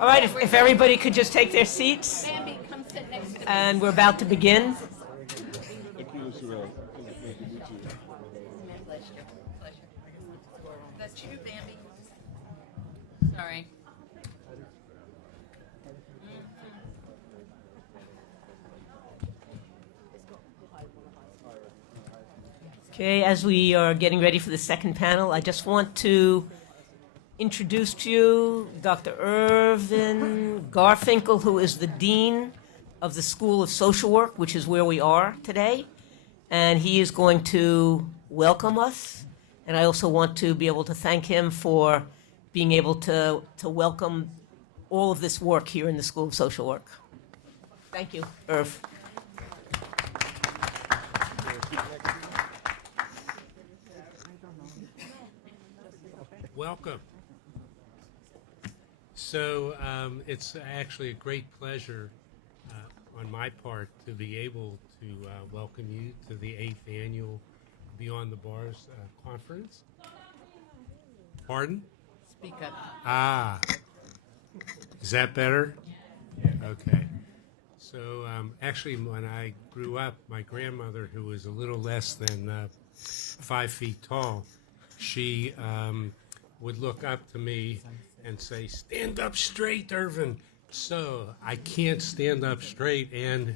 All right, if everybody could just take their seats, Bambi, come sit next to me. and we're about to begin. Pleasure. That's you, Bambi. Sorry. Okay, as we are getting ready for the second panel, I just want to introduce to you Dr. Irvin Garfinkel, who is the Dean of the School of Social Work, which is where we are today. And he is going to welcome us. And I also want to be able to thank him for being able to welcome all of this work here in the School of Social Work. Thank you, Irv. Welcome. So it's actually a great pleasure on my part to be able to welcome you to the 8th Annual Beyond the Bars Conference. Pardon? Speak up. Ah. Is that better? Okay. So actually, when I grew up, my grandmother, who was a little less than 5 feet tall, she would look up to me and say, "Stand up straight, Irvin." So I can't stand up straight, and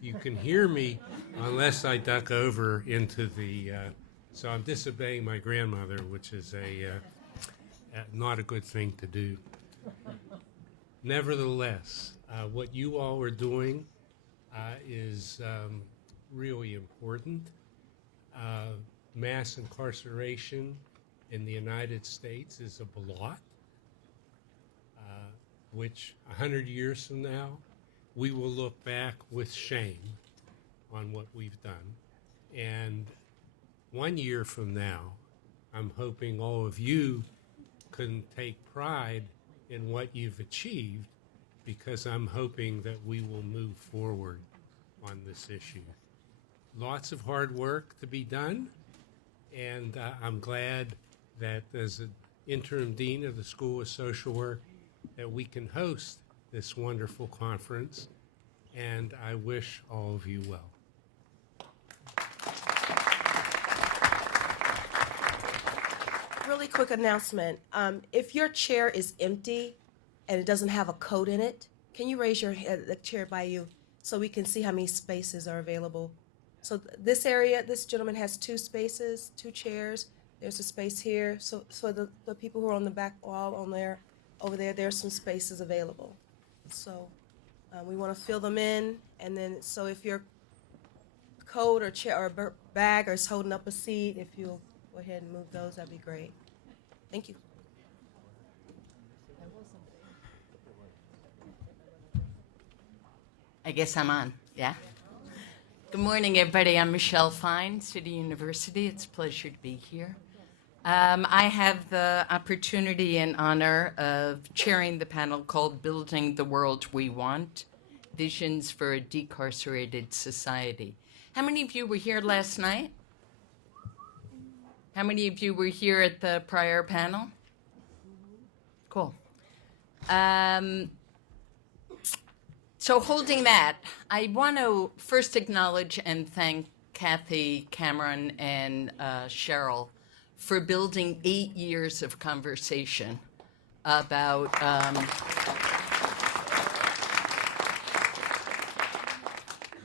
you can hear me unless I duck over into the. So I'm disobeying my grandmother, which is not a good thing to do. Nevertheless, what you all are doing is really important. Mass incarceration in the United States is a blot, which 100 years from now, we will look back with shame on what we've done. And 1 year from now, I'm hoping all of you can take pride in what you've achieved, because I'm hoping that we will move forward on this issue. Lots of hard work to be done, and I'm glad that as an interim dean of the School of Social Work, that we can host this wonderful conference, and I wish all of you well. Really quick announcement. If your chair is empty and it doesn't have a coat in it, can you raise your head, the chair by you, so we can see how many spaces are available? So this area, this gentleman has 2 spaces, 2 chairs. There's a space here. So the people who are on the back wall on there, over there, there's some spaces available. So we want to fill them in, and then so if your coat or chair or bag is holding up a seat, if you'll go ahead and move those, that'd be great. Thank you. I guess I'm on, yeah? Good morning, everybody. I'm Michelle Fine, City University. It's a pleasure to be here. I have the opportunity and honor of chairing the panel called Building the World We Want, Visions for a Decarcerated Society. How many of you were here last night? How many of you were here at the prior panel? Cool. So holding that, I want to first acknowledge and thank Kathy, Cameron, and Cheryl for building 8 years of conversation about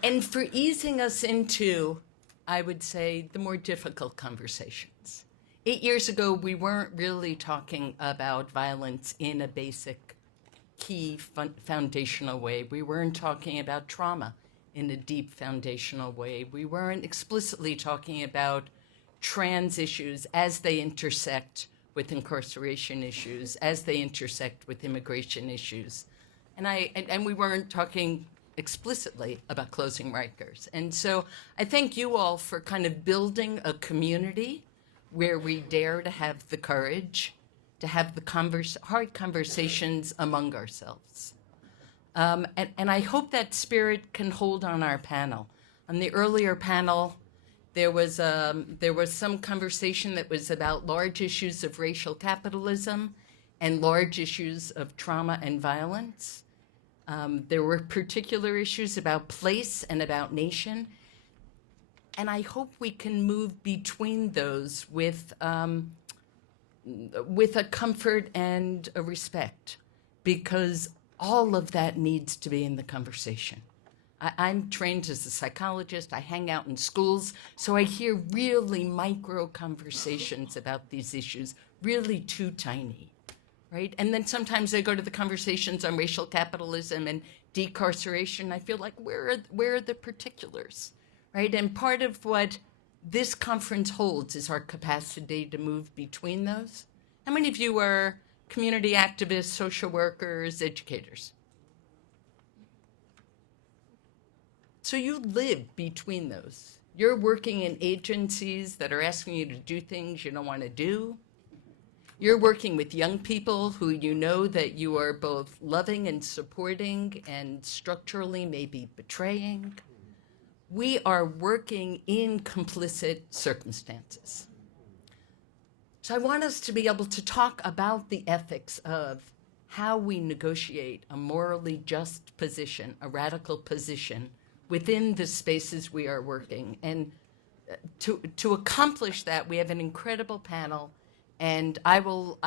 and for easing us into, I would say, the more difficult conversations. 8 years ago, we weren't really talking about violence in a basic, key, foundational way. We weren't talking about trauma in a deep, foundational way. We weren't explicitly talking about trans issues as they intersect with incarceration issues, as they intersect with immigration issues. And we weren't talking explicitly about closing Rikers. And so I thank you all for kind of building a community where we dare to have the courage to have the hard conversations among ourselves. And I hope that spirit can hold on our panel. On the earlier panel, there was some conversation that was about large issues of racial capitalism and large issues of trauma and violence. There were particular issues about place and about nation. And I hope we can move between those with a comfort and a respect, because all of that needs to be in the conversation. I'm trained as a psychologist. I hang out in schools, so I hear really micro conversations about these issues, really too tiny, right? And then sometimes I go to the conversations on racial capitalism and decarceration. I feel like, where are the particulars, right? And part of what this conference holds is our capacity to move between those. How many of you are community activists, social workers, educators? So you live between those. You're working in agencies that are asking you to do things you don't want to do. You're working with young people who you know that you are both loving and supporting and structurally maybe betraying. We are working in complicit circumstances. So I want us to be able to talk about the ethics of how we negotiate a morally just position, a radical position within the spaces we are working. And to accomplish that, we have an incredible panel, and I will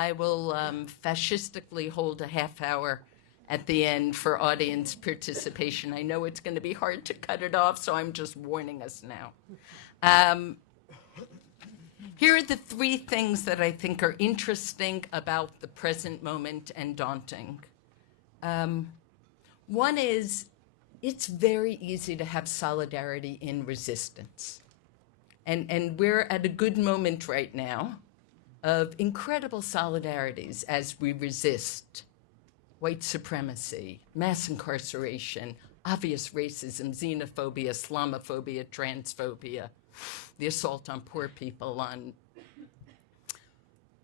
fascistically hold a half hour at the end for audience participation. I know it's going to be hard to cut it off, so I'm just warning us now. Here are the three things that I think are interesting about the present moment and daunting. One is, it's very easy to have solidarity in resistance. And we're at a good moment right now of incredible solidarities as we resist white supremacy, mass incarceration, obvious racism, xenophobia, Islamophobia, transphobia, the assault on poor people.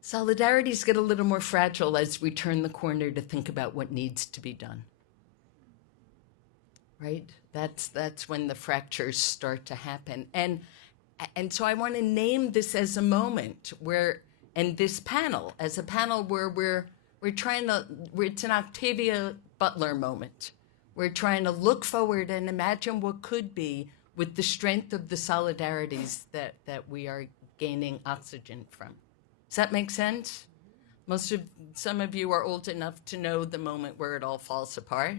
Solidarities get a little more fragile as we turn the corner to think about what needs to be done. Right? That's when the fractures start to happen. And so I want to name this as a moment where, and this panel as a panel where we're trying to, it's an Octavia Butler moment. We're trying to look forward and imagine what could be with the strength of the solidarities that we are gaining oxygen from. Does that make sense? Some of you are old enough to know the moment where it all falls apart.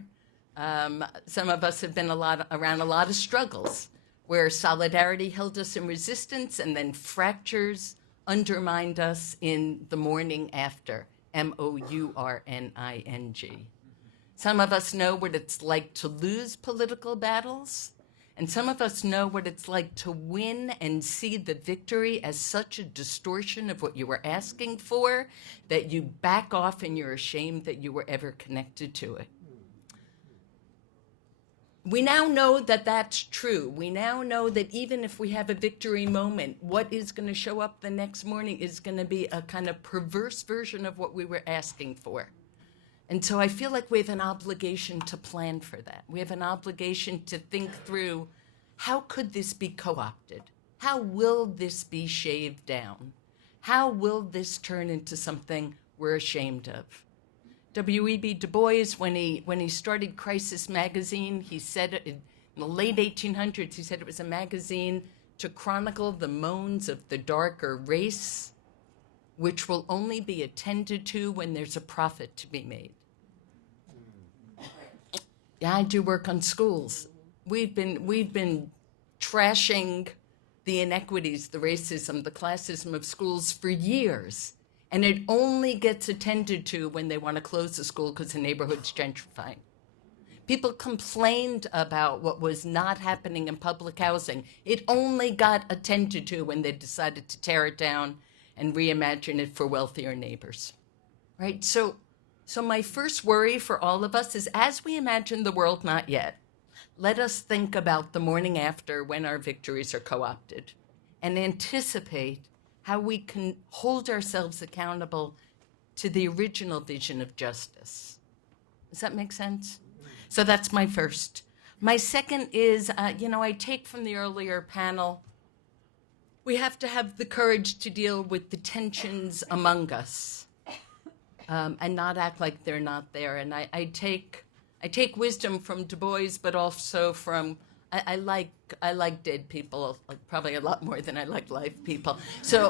Some of us have been around a lot of struggles where solidarity held us in resistance and then fractures undermined us in the morning after, mourning. Some of us know what it's like to lose political battles, and some of us know what it's like to win and see the victory as such a distortion of what you were asking for that you back off and you're ashamed that you were ever connected to it. We now know that that's true. We now know that even if we have a victory moment, what is going to show up the next morning is going to be a kind of perverse version of what we were asking for. And so I feel like we have an obligation to plan for that. We have an obligation to think through, how could this be co-opted? How will this be shaved down? How will this turn into something we're ashamed of? W.E.B. Du Bois, when he started Crisis magazine, he said in the late 1800s, he said it was a magazine to chronicle the moans of the darker race, which will only be attended to when there's a profit to be made. Yeah, I do work on schools. We've been trashing the inequities, the racism, the classism of schools for years. And it only gets attended to when they want to close the school because the neighborhood's gentrifying. People complained about what was not happening in public housing. It only got attended to when they decided to tear it down and reimagine it for wealthier neighbors, right? So my first worry for all of us is, as we imagine the world not yet, let us think about the morning after when our victories are co-opted and anticipate how we can hold ourselves accountable to the original vision of justice. Does that make sense? So that's my first. My second is, I take from the earlier panel, we have to have the courage to deal with the tensions among us. and not act like they're not there. And I take wisdom from Du Bois, but also from I like dead people probably a lot more than I like live people. So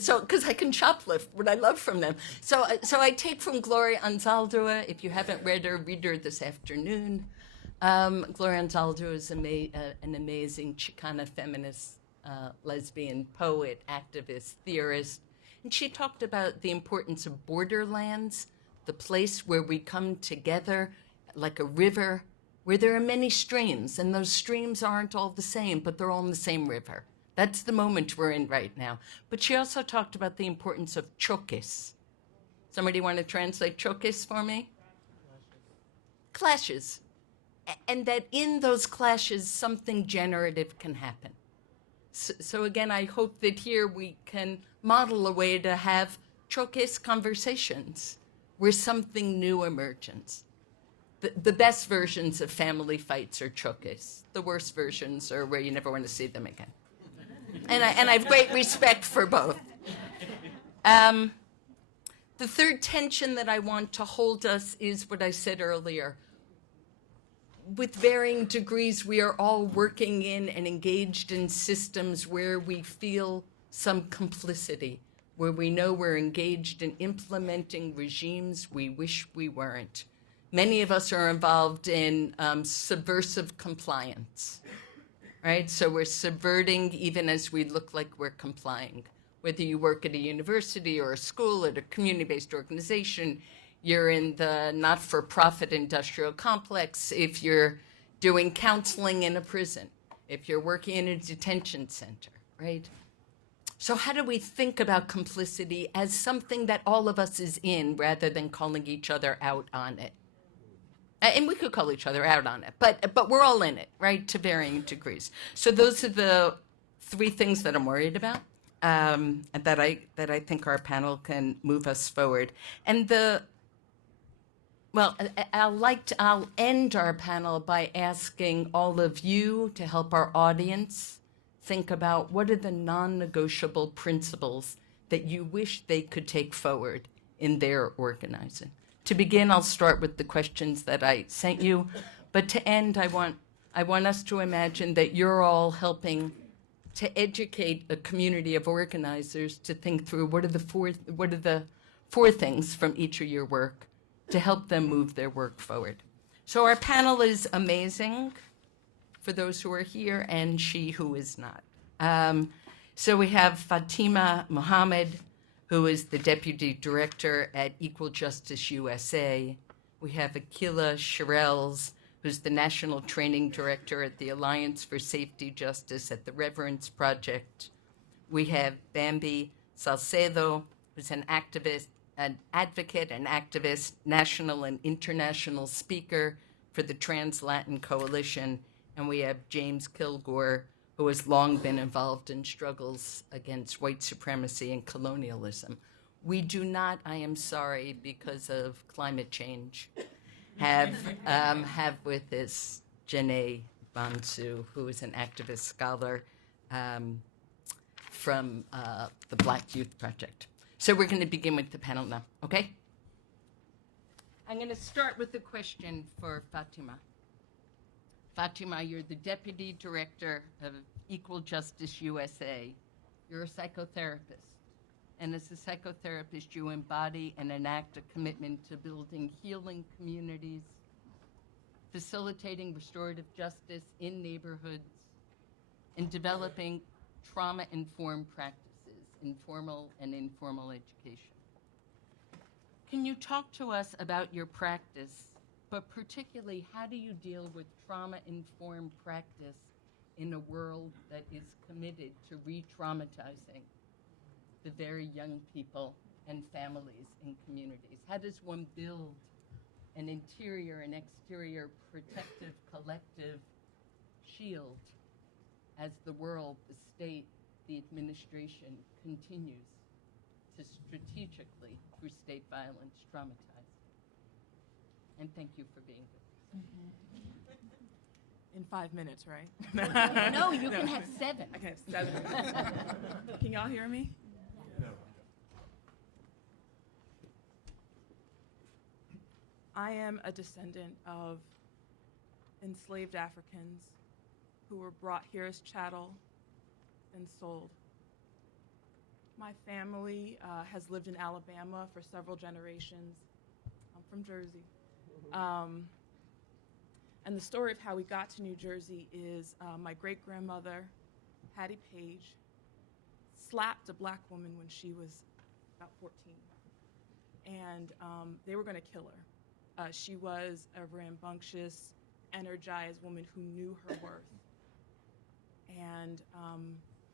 because I can shoplift what I love from them. So I take from Gloria Anzaldúa. If you haven't read her, read her this afternoon. Gloria Anzaldúa is an amazing Chicana feminist, lesbian poet, activist, theorist. And she talked about the importance of borderlands, the place where we come together like a river, where there are many streams, and those streams aren't all the same, but they're all in the same river. That's the moment we're in right now. But she also talked about the importance of choques. Somebody want to translate choques for me? Clashes. And that in those clashes, something generative can happen. So again, I hope that here we can model a way to have choques conversations where something new emerges. The best versions of family fights are choques. The worst versions are where you never want to see them again. And I have great respect for both. The third tension that I want to hold us is what I said earlier. With varying degrees, we are all working in and engaged in systems where we feel some complicity, where we know we're engaged in implementing regimes we wish we weren't. Many of us are involved in subversive compliance, right? So we're subverting even as we look like we're complying. Whether you work at a university or a school, at a community-based organization, you're in the not-for-profit industrial complex, if you're doing counseling in a prison, if you're working in a detention center, right? So how do we think about complicity as something that all of us is in rather than calling each other out on it? And we could call each other out on it, but we're all in it, right, to varying degrees. So those are the three things that I'm worried about, and that I think our panel can move us forward. And I'll end our panel by asking all of you to help our audience think about what are the non-negotiable principles that you wish they could take forward in their organizing. To begin, I'll start with the questions that I sent you, but to end, I want us to imagine that you're all helping to educate a community of organizers to think through what are the four things from each of your work to help them move their work forward. So our panel is amazing for those who are here and she who is not. So we have Fatima Mohammed, who is the Deputy Director at Equal Justice USA. We have Akila Shirelles, who's the National Training Director at the Alliance for Safety Justice at the Reverence Project. We have Bambi Salcedo, who's an activist, an advocate and activist, national and international speaker for the Trans-Latin Coalition. And we have James Kilgore, who has long been involved in struggles against white supremacy and colonialism. We do not, I am sorry, because of climate change, have with us Janae Bansu, who is an activist scholar from the Black Youth Project. So we're going to begin with the panel now, okay? I'm going to start with the question for Fatima. Fatima, you're the Deputy Director of Equal Justice USA. You're a psychotherapist. And as a psychotherapist, you embody and enact a commitment to building healing communities, facilitating restorative justice in neighborhoods, and developing trauma-informed practices in formal and informal education. Can you talk to us about your practice, but particularly how do you deal with trauma-informed practice in a world that is committed to re-traumatizing the very young people and families and communities? How does one build an interior and exterior protective collective shield as the world, the state, the administration continues to strategically, through state violence, traumatize? And thank you for being with us. In 5 minutes, right? No, you can have 7. I can have 7. Can y'all hear me? I am a descendant of enslaved Africans who were brought here as chattel and sold. My family has lived in Alabama for several generations. I'm from Jersey. And the story of how we got to New Jersey is my great-grandmother, Hattie Page, slapped a black woman when she was about 14. And they were going to kill her. She was a rambunctious, energized woman who knew her worth. And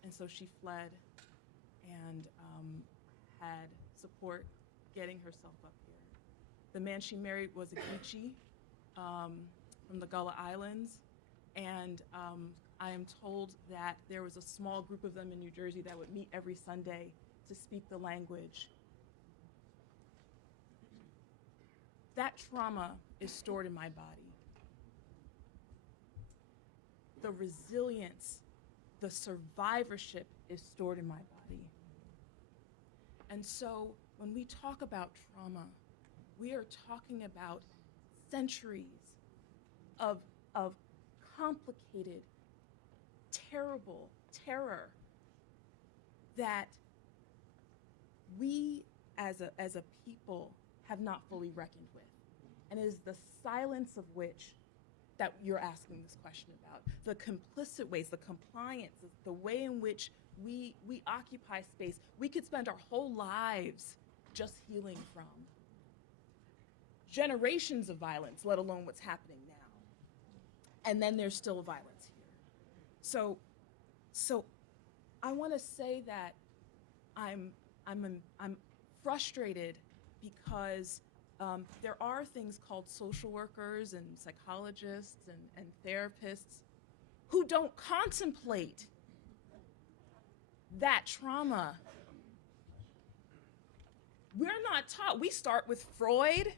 so she fled and had support getting herself up here. The man she married was a Geechee from the Gullah Islands, and I am told that there was a small group of them in New Jersey that would meet every Sunday to speak the language. That trauma is stored in my body. The resilience, the survivorship is stored in my body. And so when we talk about trauma, we are talking about centuries of complicated, terrible terror that we as a people have not fully reckoned with. And it is the silence of which that you're asking this question about. The complicit ways, the compliance, the way in which we occupy space. We could spend our whole lives just healing from generations of violence, let alone what's happening now. And then there's still violence here. So I want to say that I'm frustrated because there are things called social workers and psychologists and therapists who don't contemplate that trauma. We're not taught. We start with Freud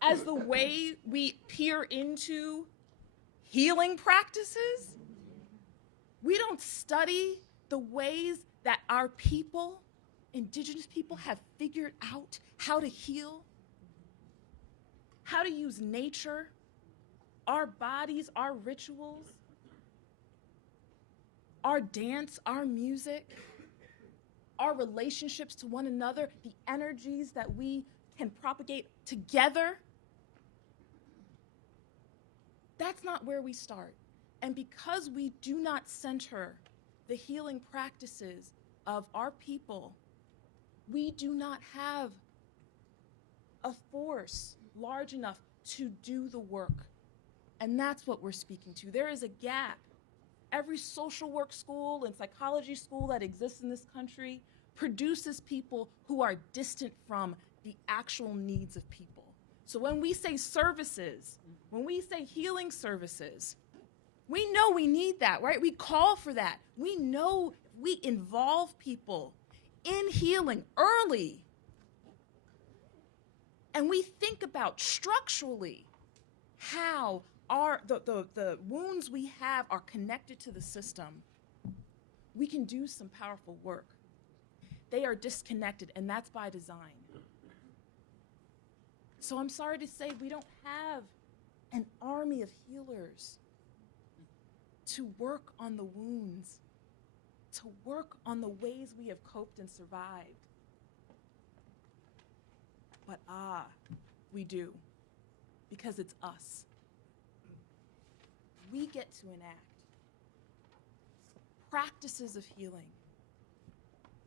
as the way we peer into healing practices. We don't study the ways that our people, indigenous people, have figured out how to heal, how to use nature, our bodies, our rituals, our dance, our music, our relationships to one another, the energies that we can propagate together. That's not where we start. And because we do not center the healing practices of our people, we do not have a force large enough to do the work. And that's what we're speaking to. There is a gap. Every social work school and psychology school that exists in this country produces people who are distant from the actual needs of people. So when we say services, when we say healing services, we know we need that, right? We call for that. We know we involve people in healing early. And we think about structurally how the wounds we have are connected to the system. We can do some powerful work. They are disconnected, and that's by design. So I'm sorry to say we don't have an army of healers to work on the wounds, to work on the ways we have coped and survived. But we do, because it's us. We get to enact practices of healing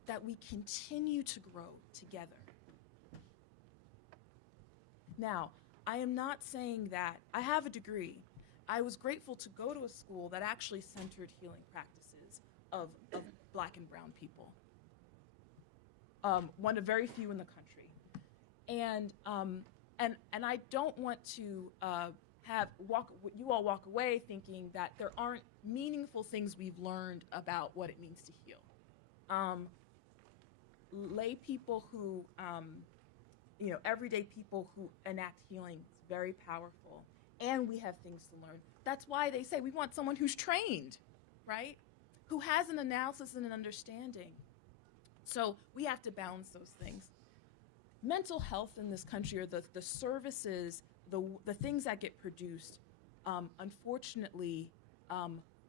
that we continue to grow together. Now, I am not saying that I have a degree. I was grateful to go to a school that actually centered healing practices of Black and brown people. One of very few in the country. And I don't want to you all walk away thinking that there aren't meaningful things we've learned about what it means to heal. Lay people who, everyday people who enact healing is very powerful, and we have things to learn. That's why they say we want someone who's trained, right? Who has an analysis and an understanding. So we have to balance those things. mental health in this country, or the services, the things that get produced, unfortunately,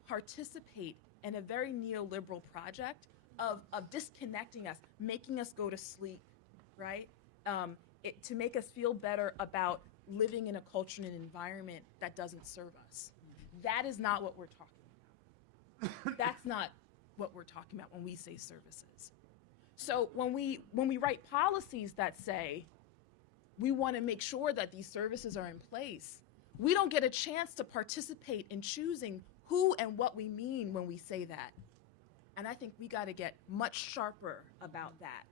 participate in a very neoliberal project of disconnecting us, making us go to sleep, right? To make us feel better about living in a culture and an environment that doesn't serve us. That is not what we're talking about. That's not what we're talking about when we say services. So when we write policies that say we want to make sure that these services are in place, we don't get a chance to participate in choosing who and what we mean when we say that. And I think we got to get much sharper about that.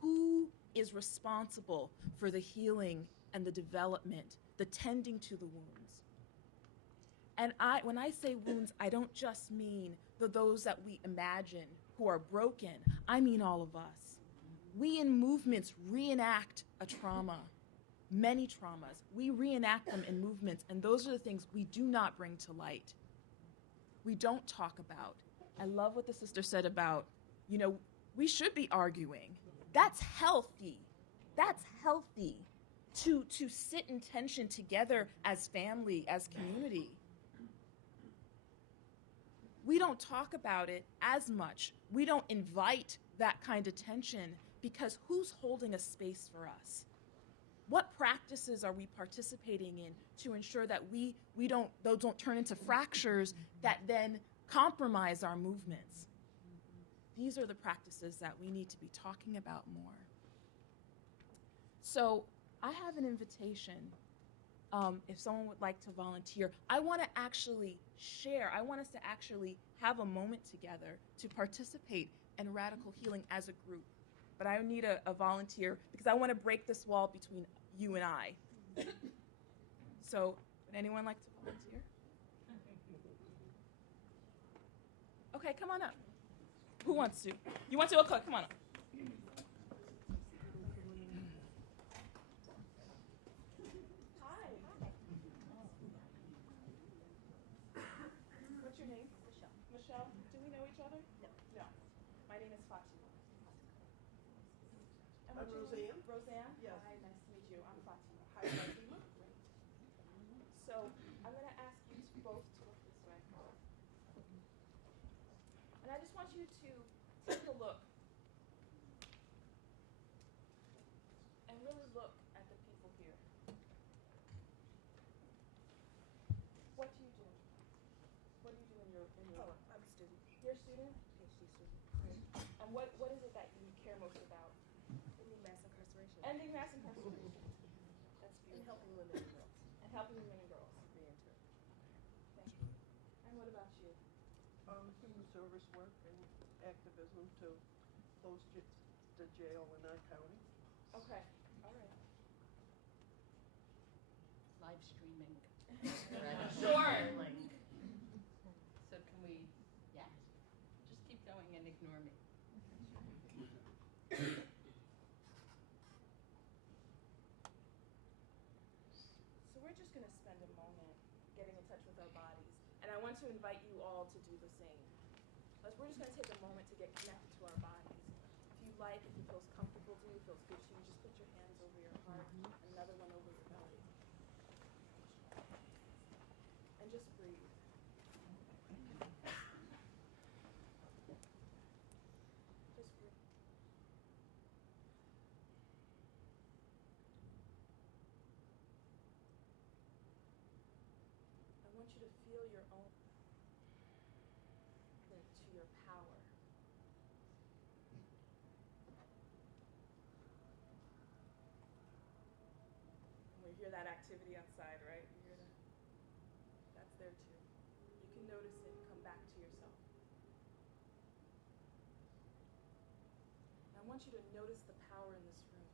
Who is responsible for the healing and the development, the tending to the wounds? And when I say wounds, I don't just mean those that we imagine who are broken. I mean all of us. We in movements reenact a trauma, many traumas. We reenact them in movements, and those are the things we do not bring to light. We don't talk about. I love what the sister said about, we should be arguing. That's healthy. That's healthy to sit in tension together as family, as community. We don't talk about it as much. We don't invite that kind of tension because who's holding a space for us? What practices are we participating in to ensure that those don't turn into fractures that then compromise our movements? These are the practices that we need to be talking about more. So I have an invitation. If someone would like to volunteer, I want to actually share. I want us to actually have a moment together to participate in radical healing as a group. But I need a volunteer because I want to break this wall between you and I. So would anyone like to volunteer? Okay, come on up. Who wants to? You want to? Okay, come on up. Hi. What's your name? Michelle. Michelle, do we know each other? No. No. My name is Fatima. And I'm Roseanne. Roseanne? Yes. Hi, nice to meet you. I'm Fatima. Hi, Fatima. Great. So I'm going to ask you both to look this way. And I just want you to take a look. And really look at the people here. What do you do? What do you do in your work? I'm a student. You're a student? PhD student. Great. And what is it that you care most about? Ending mass incarceration. Ending mass incarceration. That's And beautiful. helping women and girls And helping women and girls. re-enter. Thank you. And what about you? Human service work and activism to close the jail in our county. Okay. All right. Live streaming. Sure. So can we, just keep going and ignore me. So we're just going to spend a moment getting in touch with our bodies. And I want to invite you all to do the same. We're just going to take a moment to get connected to our bodies. If you like, if it feels comfortable to you, feels good to you, just put your hands over your heart and another one over your belly. And just breathe. Just breathe. I want you to feel your own to your power. And we hear that activity outside, right? You hear that? That's there too. You can notice it and come back to yourself. I want you to notice the power in this room.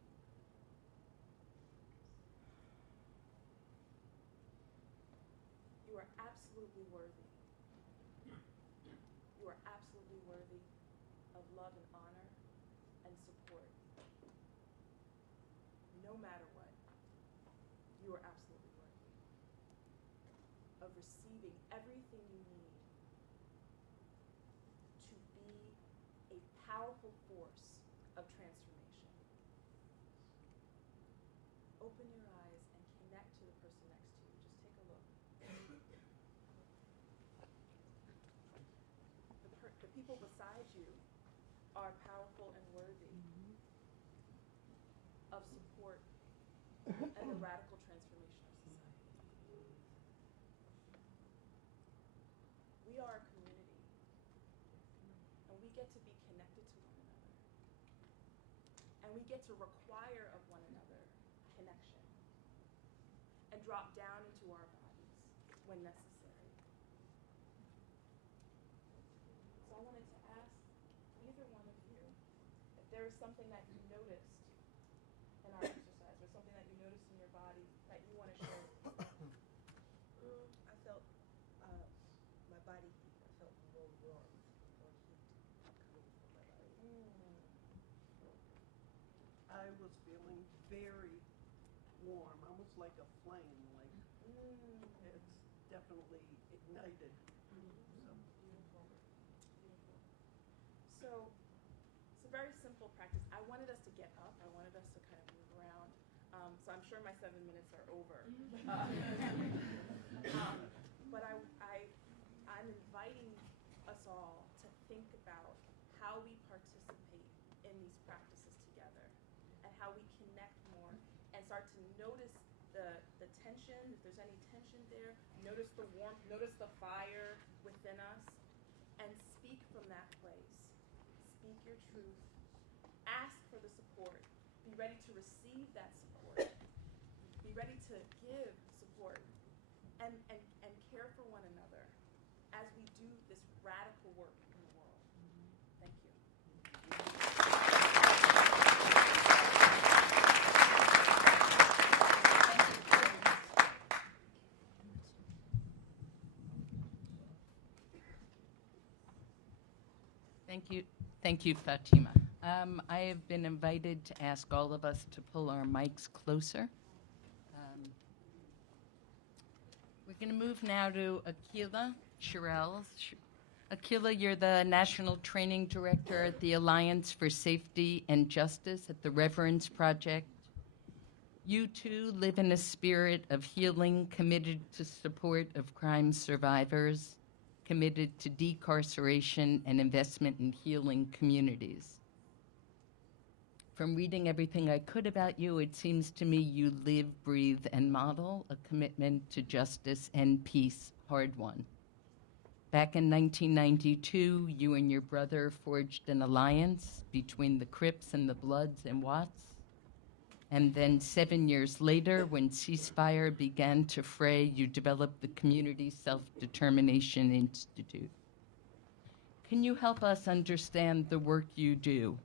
You are absolutely worthy. You are absolutely worthy of love and honor and support. No matter what, you are absolutely worthy of receiving everything you need to be a powerful force of transformation. open your eyes and connect to the person next to you. Just take a look. The people beside you are powerful and worthy of support and the radical transformation of society. We are a community, and we get to be connected to one another. And we get to require of one another connection and drop down into our bodies when necessary. So I wanted to ask either one of you if there is something that you noticed in our exercise or something that you noticed in your body that you want to share with us. I felt my body heat. I felt more warmth or heat coming from my body. I was feeling very warm, almost like a flame, like it's definitely ignited. So it's a very simple practice. I wanted us to get up. I wanted us to kind of move around. So I'm sure my 7 minutes are over. But I'm inviting us all to think about how we participate in these practices together and how we connect more and start to notice the tension, if there's any tension there, notice the warmth, notice the fire within us, and speak from that place. Speak your truth. Ask for the support. Be ready to receive that support. Be ready to give support and care for one another as we do this radical work in the world. Thank you. Thank you, Fatima. I have been invited to ask all of us to pull our mics closer. We're going to move now to Akila Shirelles. Akila, you're the National Training Director at the Alliance for Safety and Justice at the Reverence Project. You too live in a spirit of healing, committed to support of crime survivors, committed to decarceration and investment in healing communities. From reading everything I could about you, it seems to me you live, breathe, and model a commitment to justice and peace, hard won. Back in 1992, you and your brother forged an alliance between the Crips and the Bloods in Watts. And then 7 years later, when ceasefire began to fray, you developed the Community Self-Determination Institute. Can you help us understand the work you do?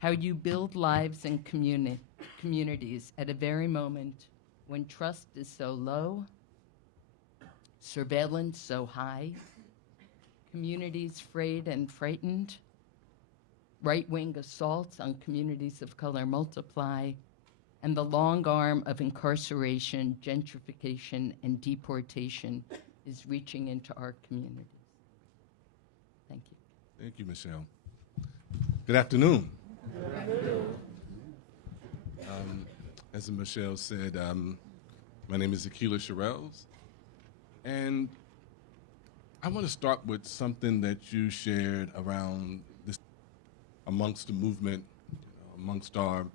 How you build lives and communities at a very moment when trust is so low, surveillance so high, communities frayed and frightened, right-wing assaults on communities of color multiply, and the long arm of incarceration, gentrification, and deportation is reaching into our communities. Thank you. Thank you, Michelle. Good afternoon. As Michelle said, my name is Akila Shirelles, and I want to start with something that you shared around this, amongst the movement, amongst our,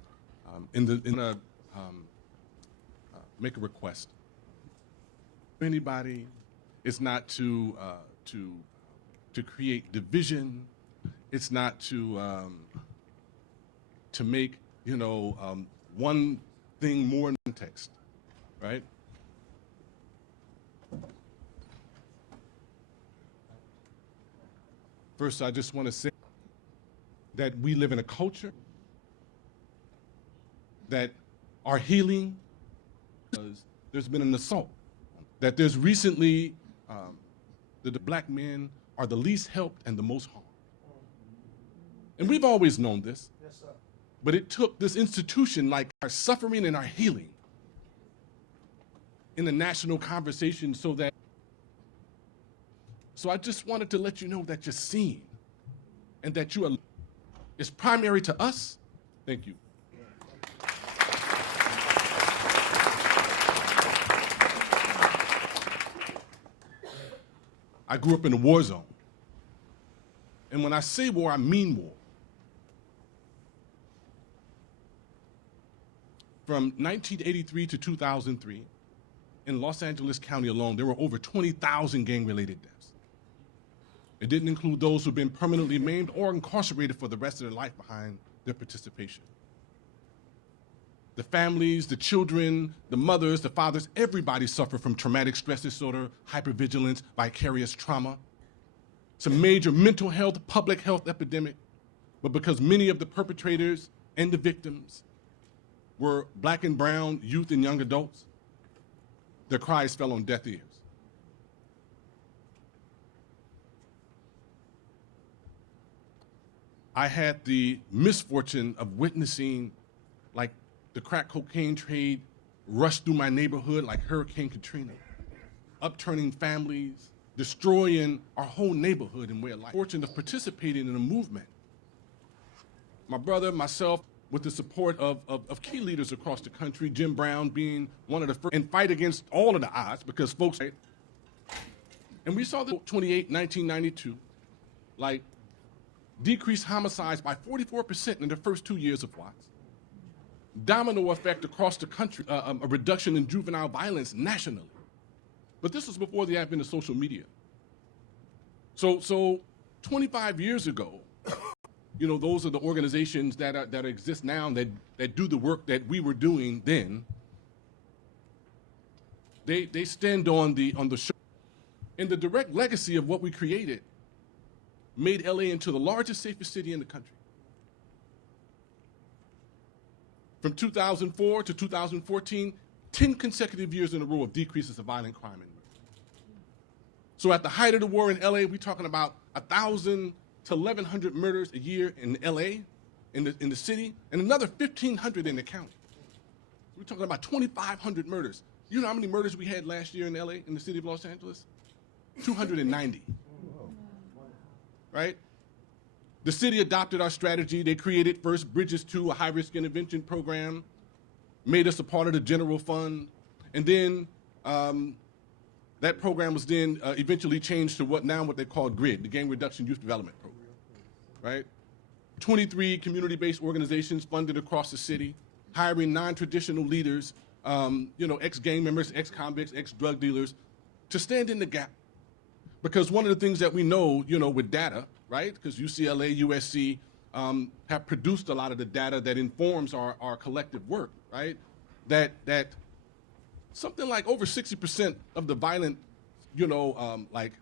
make a request. Anybody, it's not to create division. It's not to make, one thing more in context, right? First, I just want to say that we live in a culture that our healing, there's been an assault, that there's recently, that the black men are the least helped and the most harmed. And we've always known this. Yes, sir. But it took this institution, like our suffering and our healing, in the national conversation so I just wanted to let you know that you're seen and that you are, is primary to us. Thank you. I grew up in a war zone. And when I say war, I mean war. From 1983 to 2003, in Los Angeles County alone, there were over 20,000 gang-related deaths. It didn't include those who've been permanently maimed or incarcerated for the rest of their life behind their participation. The families, the children, the mothers, the fathers, everybody suffer from traumatic stress disorder, hypervigilance, vicarious trauma. It's a major mental health, public health epidemic, but because many of the perpetrators and the victims were black and brown youth and young adults, their cries fell on deaf ears. I had the misfortune of witnessing like the crack cocaine trade rush through my neighborhood like Hurricane Katrina, upturning families, destroying our whole neighborhood and way of life. Fortunate of participating in a movement. My brother, myself, with the support of key leaders across the country, Jim Brown being one of the first, and fight against all of the odds because folks, and we saw the 1992, like decreased homicides by 44% in the first 2 years of Watts. Domino effect across the country, a reduction in juvenile violence nationally. But this was before the advent of social media. So 25 years ago, you know, those are the organizations that exist now that do the work that we were doing then. They stand on the show. And the direct legacy of what we created made LA into the largest, safest city in the country. From 2004 to 2014, 10 consecutive years in a row of decreases of violent crime and murder. So at the height of the war in LA, we're talking about 1,000 to 1,100 murders a year in LA, in the city, and another 1,500 in the county. We're talking about 2,500 murders. You know how many murders we had last year in LA, in the city of Los Angeles? 290. Right? The city adopted our strategy. They created first Bridges to a high-risk intervention program, made us a part of the general fund, and then that program was then eventually changed to what they call GRID, the Gang Reduction Youth Development Program, right? 23 community-based organizations funded across the city, hiring non-traditional leaders, ex-gang members, ex-convicts, ex-drug dealers, to stand in the gap. Because one of the things that we know, with data, right, because UCLA, USC have produced a lot of the data that informs our collective work, right, that something like over 60% of the violent, like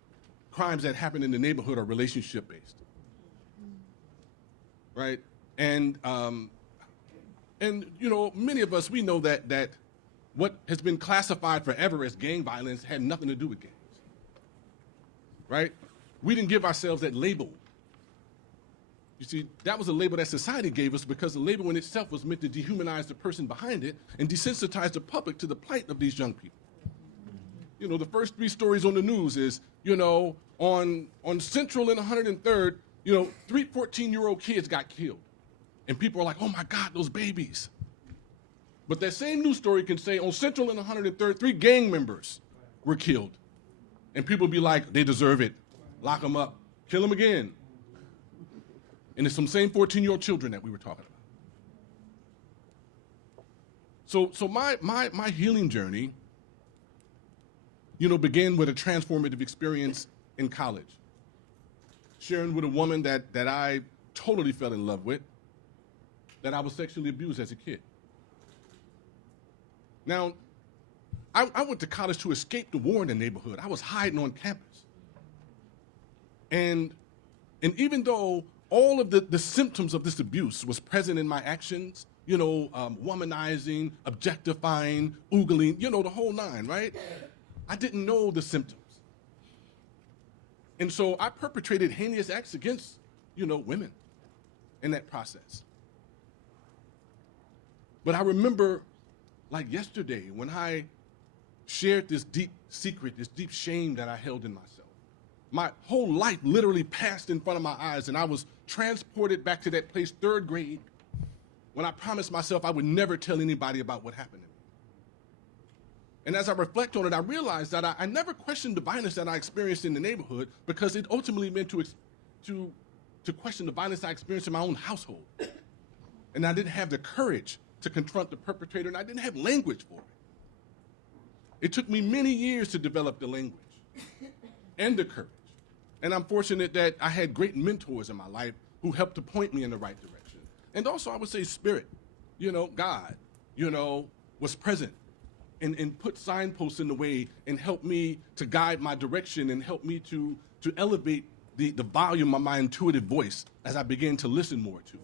crimes that happen in the neighborhood are relationship-based, right? And many of us, we know that what has been classified forever as gang violence had nothing to do with gangs. Right? We didn't give ourselves that label. You see, that was a label that society gave us because the label in itself was meant to dehumanize the person behind it and desensitize the public to the plight of these young people. The first 3 stories on the news is, on Central and 103rd, 3 14-year-old kids got killed. And people are like, oh my God, those babies. But that same news story can say on Central and 103rd, 3 gang members were killed. And people be like, they deserve it. Lock them up. Kill them again. And it's some same 14-year-old children that we were talking about. So my healing journey, began with a transformative experience in college. Sharing with a woman that I totally fell in love with, that I was sexually abused as a kid. Now, I went to college to escape the war in the neighborhood. I was hiding on campus. And even though all of the symptoms of this abuse was present in my actions, womanizing, objectifying, oogling, the whole 9, right? I didn't know the symptoms. And so I perpetrated heinous acts against, women in that process. But I remember, like yesterday, when I shared this deep secret, this deep shame that I held in myself. My whole life literally passed in front of my eyes, and I was transported back to that place, 3rd grade, when I promised myself I would never tell anybody about what happened to me. And as I reflect on it, I realized that I never questioned the violence that I experienced in the neighborhood because it ultimately meant to question the violence I experienced in my own household. And I didn't have the courage to confront the perpetrator, and I didn't have language for it. It took me many years to develop the language and the courage. And I'm fortunate that I had great mentors in my life who helped to point me in the right direction. And also, I would say spirit, God, was present and put signposts in the way and helped me to guide my direction and helped me to elevate the volume of my intuitive voice as I began to listen more to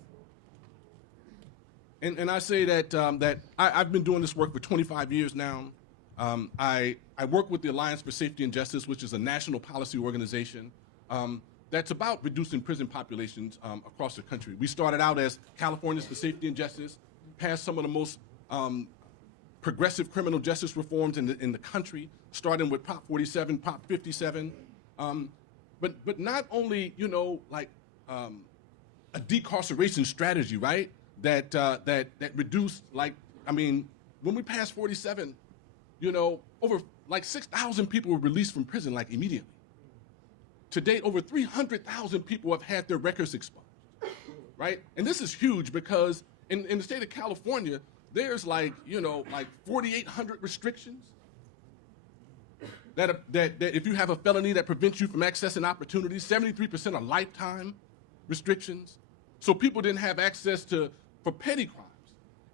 it. And I say that I've been doing this work for 25 years now. I work with the Alliance for Safety and Justice, which is a national policy organization that's about reducing prison populations across the country. We started out as Californians for Safety and Justice, passed some of the most progressive criminal justice reforms in the country, starting with Prop 47, Prop 57. But not only, a decarceration strategy, right? That reduced, when we passed 47, over 6,000 people were released from prison immediately. To date, over 300,000 people have had their records expunged, right? And this is huge because in the state of California, there's 4,800 restrictions that if you have a felony that prevents you from accessing opportunities, 73% are lifetime restrictions. So people didn't have access for petty crimes,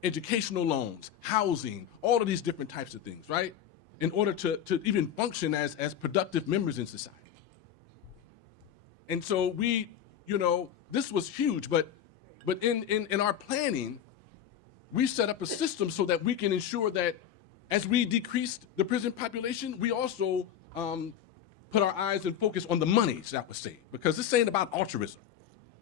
educational loans, housing, all of these different types of things, right? In order to even function as productive members in society. And so this was huge, but in our planning, we set up a system so that we can ensure that as we decreased the prison population, we also put our eyes and focus on the money, shall I say, because this ain't about altruism.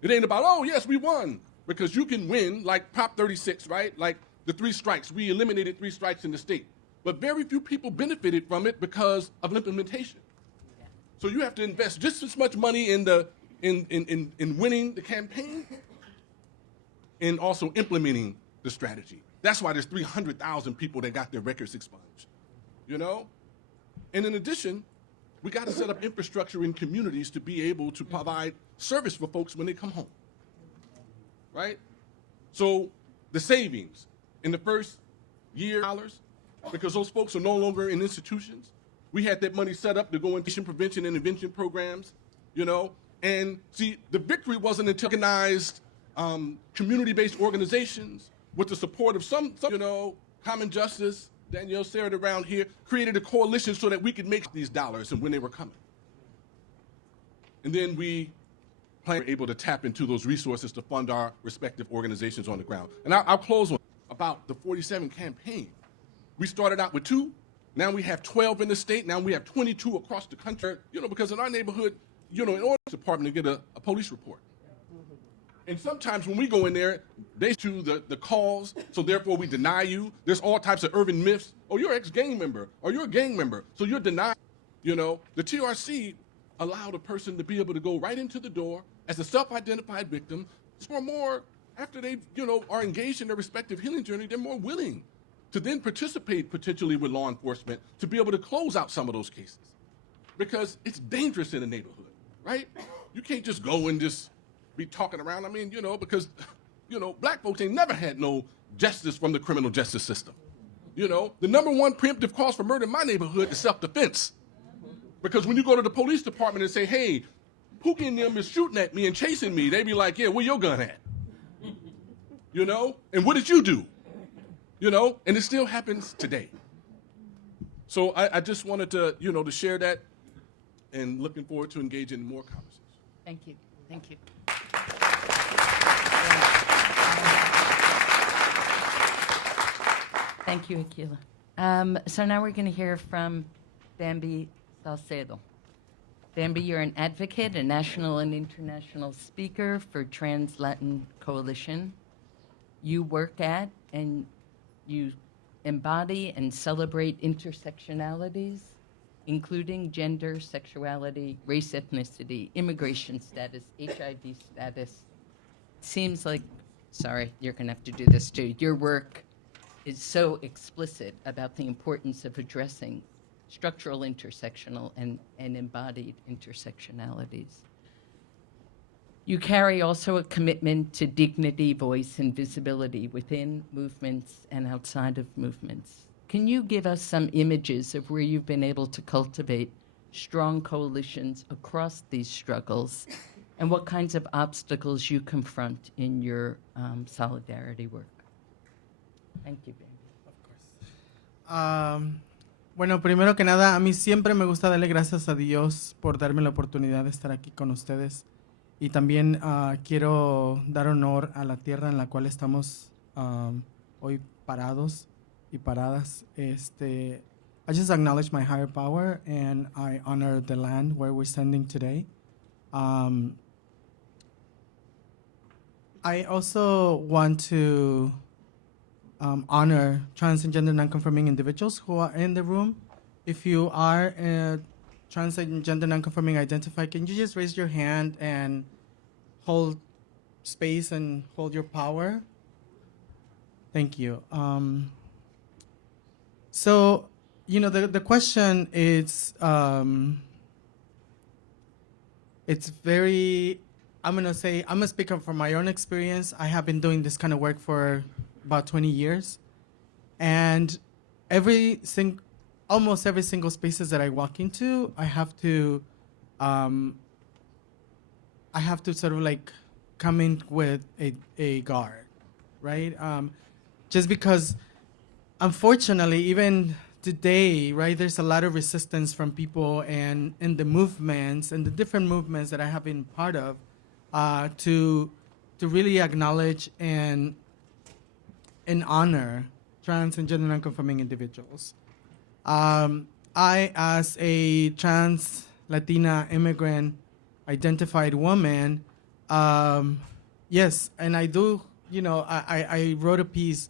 It ain't about, oh, yes, we won, because you can win like Prop 36, right? Like the 3 strikes. We eliminated 3 strikes in the state. But very few people benefited from it because of implementation. So you have to invest just as much money in winning the campaign and also implementing the strategy. That's why there's 300,000 people that got their records expunged, And in addition, we got to set up infrastructure in communities to be able to provide service for folks when they come home, right? So the savings in the first year, because those folks are no longer in institutions, we had that money set up to go into prevention and intervention programs, And see, the victory wasn't until organized community-based organizations with the support of some Common Justice, Danielle Sarah around here, created a coalition so that we could make these dollars and when they were coming. And then we were able to tap into those resources to fund our respective organizations on the ground. And I'll close on about the 47 campaign. We started out with 2. Now we have 12 in the state. Now we have 22 across the country, because in our neighborhood, in order for the department to get a police report. And sometimes when we go in there, they do the calls, so therefore we deny you. There's all types of urban myths. Oh, you're an ex-gang member, or you're a gang member, so you're denied. The TRC allowed a person to be able to go right into the door as a self-identified victim. For more, after they, are engaged in their respective healing journey, they're more willing to then participate potentially with law enforcement to be able to close out some of those cases. Because it's dangerous in the neighborhood, right? You can't just go and just be talking around. Because, black folks ain't never had no justice from the criminal justice system. The number one preemptive cause for murder in my neighborhood is self-defense. Because when you go to the police department and say, hey, Pookie and them is shooting at me and chasing me, they be like, yeah, where your gun at? And what did you do? And it still happens today. So I just wanted to, to share that and looking forward to engaging in more conversations. Thank you. Thank you. Thank you, Aquila. So now we're going to hear from Bambi Salcedo. Bambi, you're an advocate, a national and international speaker for Trans-Latin Coalition. You work at and you embody and celebrate intersectionalities, including gender, sexuality, race, ethnicity, immigration status, HIV status. Seems like, sorry, you're going to have to do this too. Your work is so explicit about the importance of addressing structural intersectional and embodied intersectionalities. You carry also a commitment to dignity, voice, and visibility within movements and outside of movements. Can you give us some images of where you've been able to cultivate strong coalitions across these struggles and what kinds of obstacles you confront in your solidarity work? Thank you, baby. Bueno, primero que nada, a mí siempre me gusta darle gracias a Dios por darme la oportunidad de estar aquí con ustedes. Y también quiero dar honor a la tierra en la cual estamos hoy parados y paradas. I just acknowledge my higher power and I honor the land where we're standing today. I also want to honor trans and gender nonconforming individuals who are in the room. If you are trans and gender nonconforming identified, can you just raise your hand and hold space and hold your power? Thank you. So, you know, the question is, it's very, I'm going to speak up from my own experience. I have been doing this kind of work for about 20 years. And almost every single spaces that I walk into, I have to sort of like come in with a guard, right? Just because, unfortunately, even today, right, there's a lot of resistance from people and in the movements and the different movements that I have been part of to really acknowledge and honor trans and gender nonconforming individuals. I, as a trans Latina immigrant identified woman, yes, and I do, you know, I wrote a piece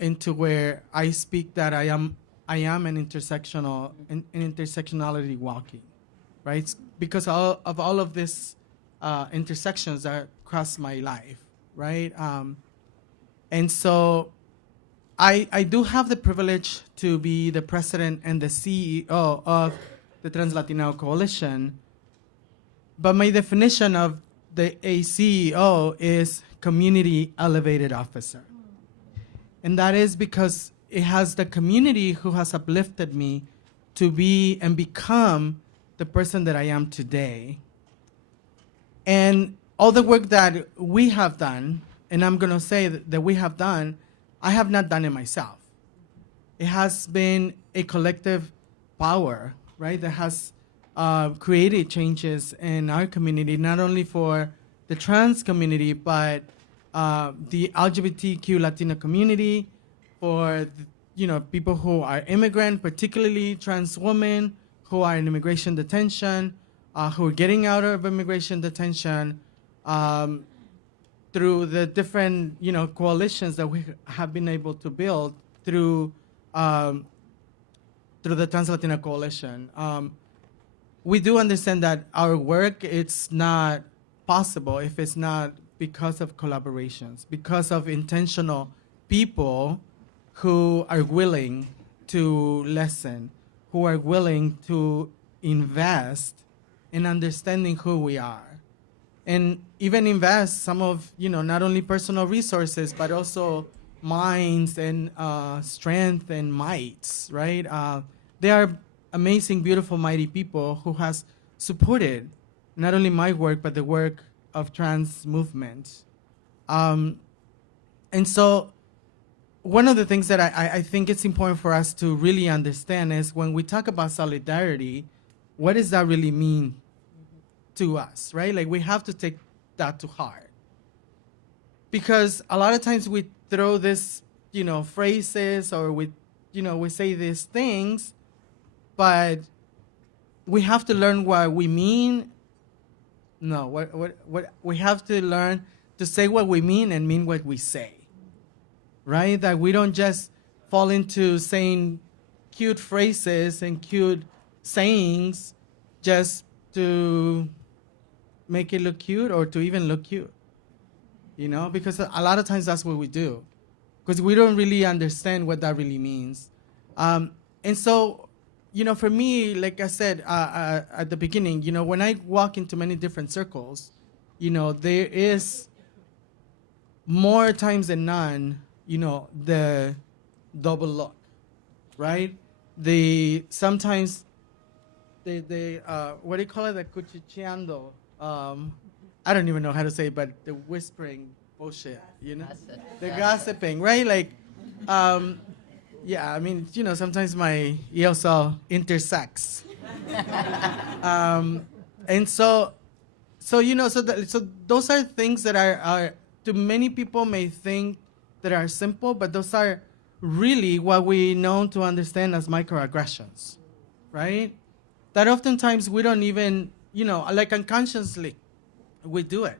into where I speak that I am an intersectionality walking, right? Because of all of these intersections that cross my life, right? And so I do have the privilege to be the president and the CEO of the Trans Latino Coalition, but my definition of a CEO is community elevated officer. And that is because it has the community who has uplifted me to be and become the person that I am today. And all the work that we have done, and I'm going to say that we have done, I have not done it myself. It has been a collective power, right, that has created changes in our community, not only for the trans community, but the LGBTQ Latino community, for people who are immigrant, particularly trans women who are in immigration detention, who are getting out of immigration detention, through the different coalitions that we have been able to build through the Trans Latina Coalition. We do understand that our work, it's not possible if it's not because of collaborations, because of intentional people who are willing to listen, who are willing to invest in understanding who we are. And even invest some of, not only personal resources, but also minds and strength and mights, right? They are amazing, beautiful, mighty people who has supported not only my work, but the work of trans movement. And so one of the things that I think it's important for us to really understand is when we talk about solidarity, what does that really mean to us, right? Like, we have to take that to heart. Because a lot of times we throw this, phrases, or we say these things, but we have to learn what we mean. No, what we have to learn to say what we mean and mean what we say, right? That we don't just fall into saying cute phrases and cute sayings just to make it look cute or to even look cute, because a lot of times that's what we do. because we don't really understand what that really means. And so, for me, like I said at the beginning, when I walk into many different circles, there is more times than none, the double look, right? Sometimes they what do you call it? The cuchicheando. I don't even know how to say it, but the whispering bullshit, Gossip. the gossiping, right? Like, yeah, I mean, sometimes my ESL intersects. And so those are things that are to many people may think that are simple, but those are really what we know to understand as microaggressions, right? That oftentimes we don't even, like unconsciously, we do it.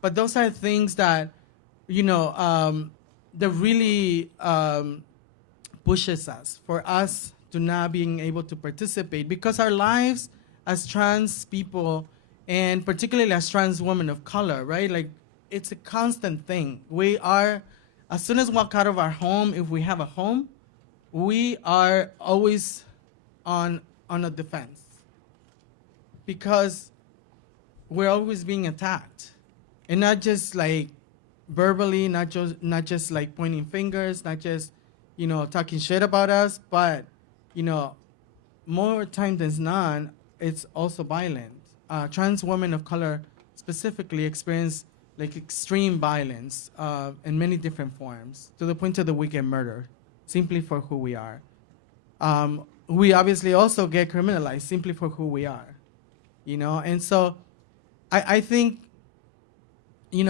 But those are things that, that really pushes us, for us to not being able to participate, because our lives as trans people, and particularly as trans women of color, right? Like, it's a constant thing. We are, as soon as we walk out of our home, if we have a home, we are always on a defense, because we're always being attacked, and not just like verbally, not just like pointing fingers, not just talking shit about us, but more time than none, it's also violent. Trans women of color specifically experience like extreme violence in many different forms, to the point that we get murdered simply for who we are. We obviously also get criminalized simply for who we are, and so I think,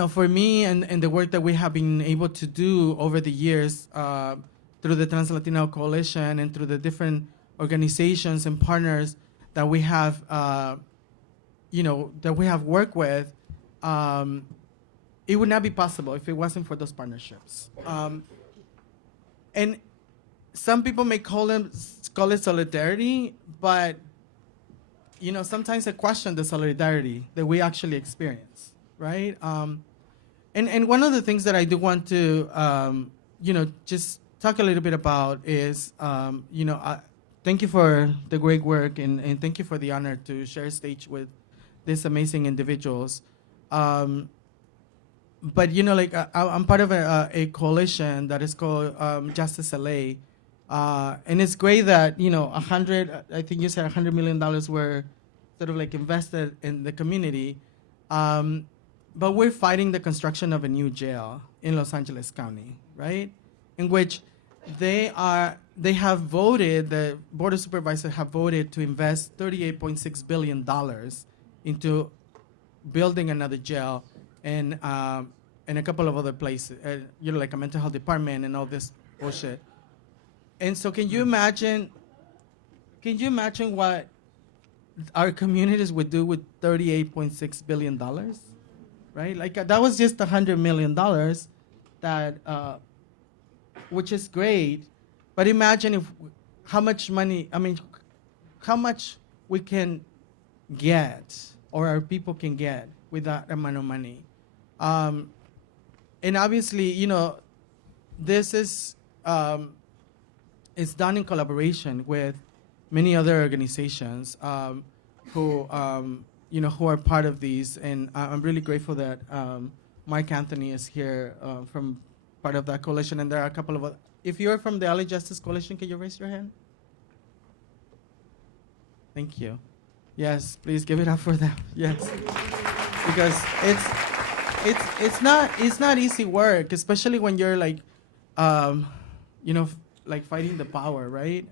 for me and the work that we have been able to do over the years through the Trans Latino Coalition and through the different organizations and partners that we have, that we have worked with, it would not be possible if it wasn't for those partnerships. And some people may call it solidarity, but sometimes I question the solidarity that we actually experience, right? And one of the things that I do want to, just talk a little bit about is, thank you for the great work, and thank you for the honor to share stage with these amazing individuals. But I'm part of a coalition that is called Justice LA, and it's great that I think you said $100 million were sort of like invested in the community, but we're fighting the construction of a new jail in Los Angeles County, right? In which the Board of Supervisors have voted to invest $38.6 billion into building another jail and a couple of other places, like a mental health department and all this bullshit. And so can you imagine what our communities would do with $38.6 billion, right? Like that was just $100 million that, which is great, but imagine how much we can get, or our people can get with that amount of money. And obviously, this is it's done in collaboration with many other organizations who are part of these. And I'm really grateful that Mark Anthony is here from part of that coalition. And there are a couple of other. If you're from the LA Justice Coalition, can you raise your hand? Thank you. Yes, please give it up for them. Yes, because it's not easy work, especially when you're like, like fighting the power, right?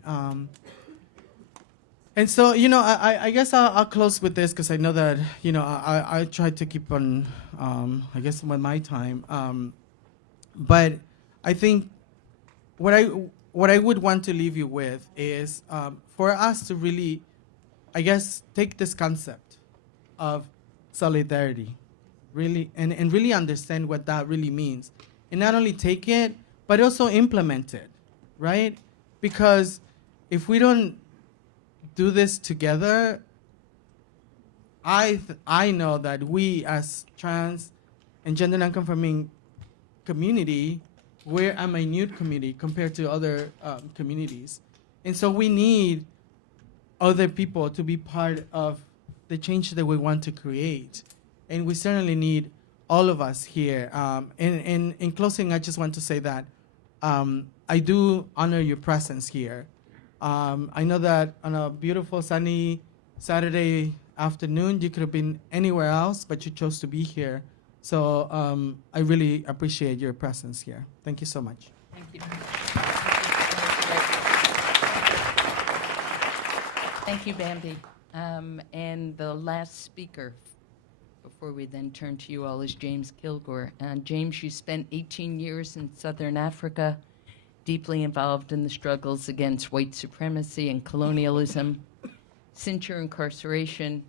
And so I guess I'll close with this, because I know that I try to keep on I guess with my time, but I think what I would want to leave you with is for us to really, I guess, take this concept of solidarity, really, and really understand what that really means. And not only take it, but also implement it, right? Because if we don't do this together, I know that we as trans and gender nonconforming community we're a minute community compared to other communities. And so we need other people to be part of the change that we want to create. And we certainly need all of us here. And in closing, I just want to say that I do honor your presence here. I know that on a beautiful sunny Saturday afternoon, you could have been anywhere else, but you chose to be here. So I really appreciate your presence here. Thank you so much. Thank you. Thank you, Bambi. And the last speaker, before we then turn to you all, is James Kilgore. James, you spent 18 years in Southern Africa, deeply involved in the struggles against white supremacy and colonialism. Since your incarceration,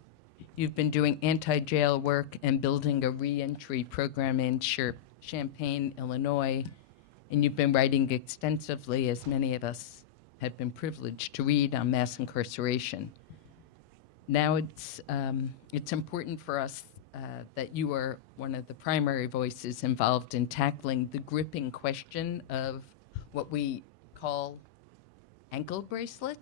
you've been doing anti-jail work and building a re-entry program in Champaign, Illinois, and you've been writing extensively, as many of us have been privileged to read, on mass incarceration. Now it's important for us that you are one of the primary voices involved in tackling the gripping question of what we call ankle bracelets,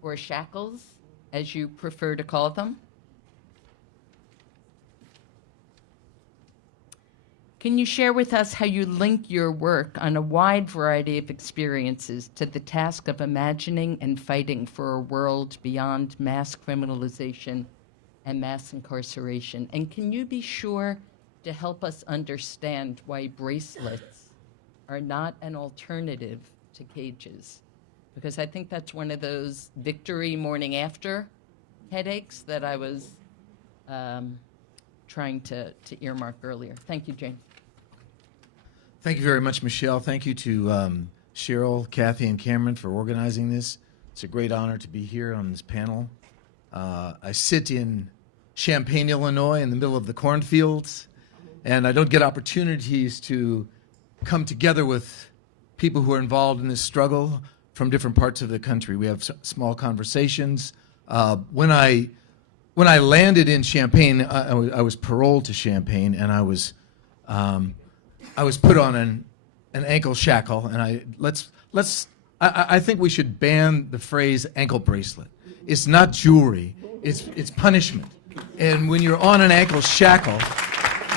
or shackles, as you prefer to call them. Can you share with us how you link your work on a wide variety of experiences to the task of imagining and fighting for a world beyond mass criminalization and mass incarceration? And can you be sure to help us understand why bracelets are not an alternative to cages? Because I think that's one of those victory morning after headaches that I was trying to earmark earlier. Thank you, James. Thank you very much, Michelle. Thank you to Cheryl, Kathy, and Cameron for organizing this. It's a great honor to be here on this panel. I sit in Champaign, Illinois, in the middle of the cornfields, and I don't get opportunities to come together with people who are involved in this struggle from different parts of the country. We have small conversations. When I landed in Champaign, I was paroled to Champaign, and I was put on an ankle shackle, and I think we should ban the phrase ankle bracelet. It's not jewelry. It's punishment. And when you're on an ankle shackle,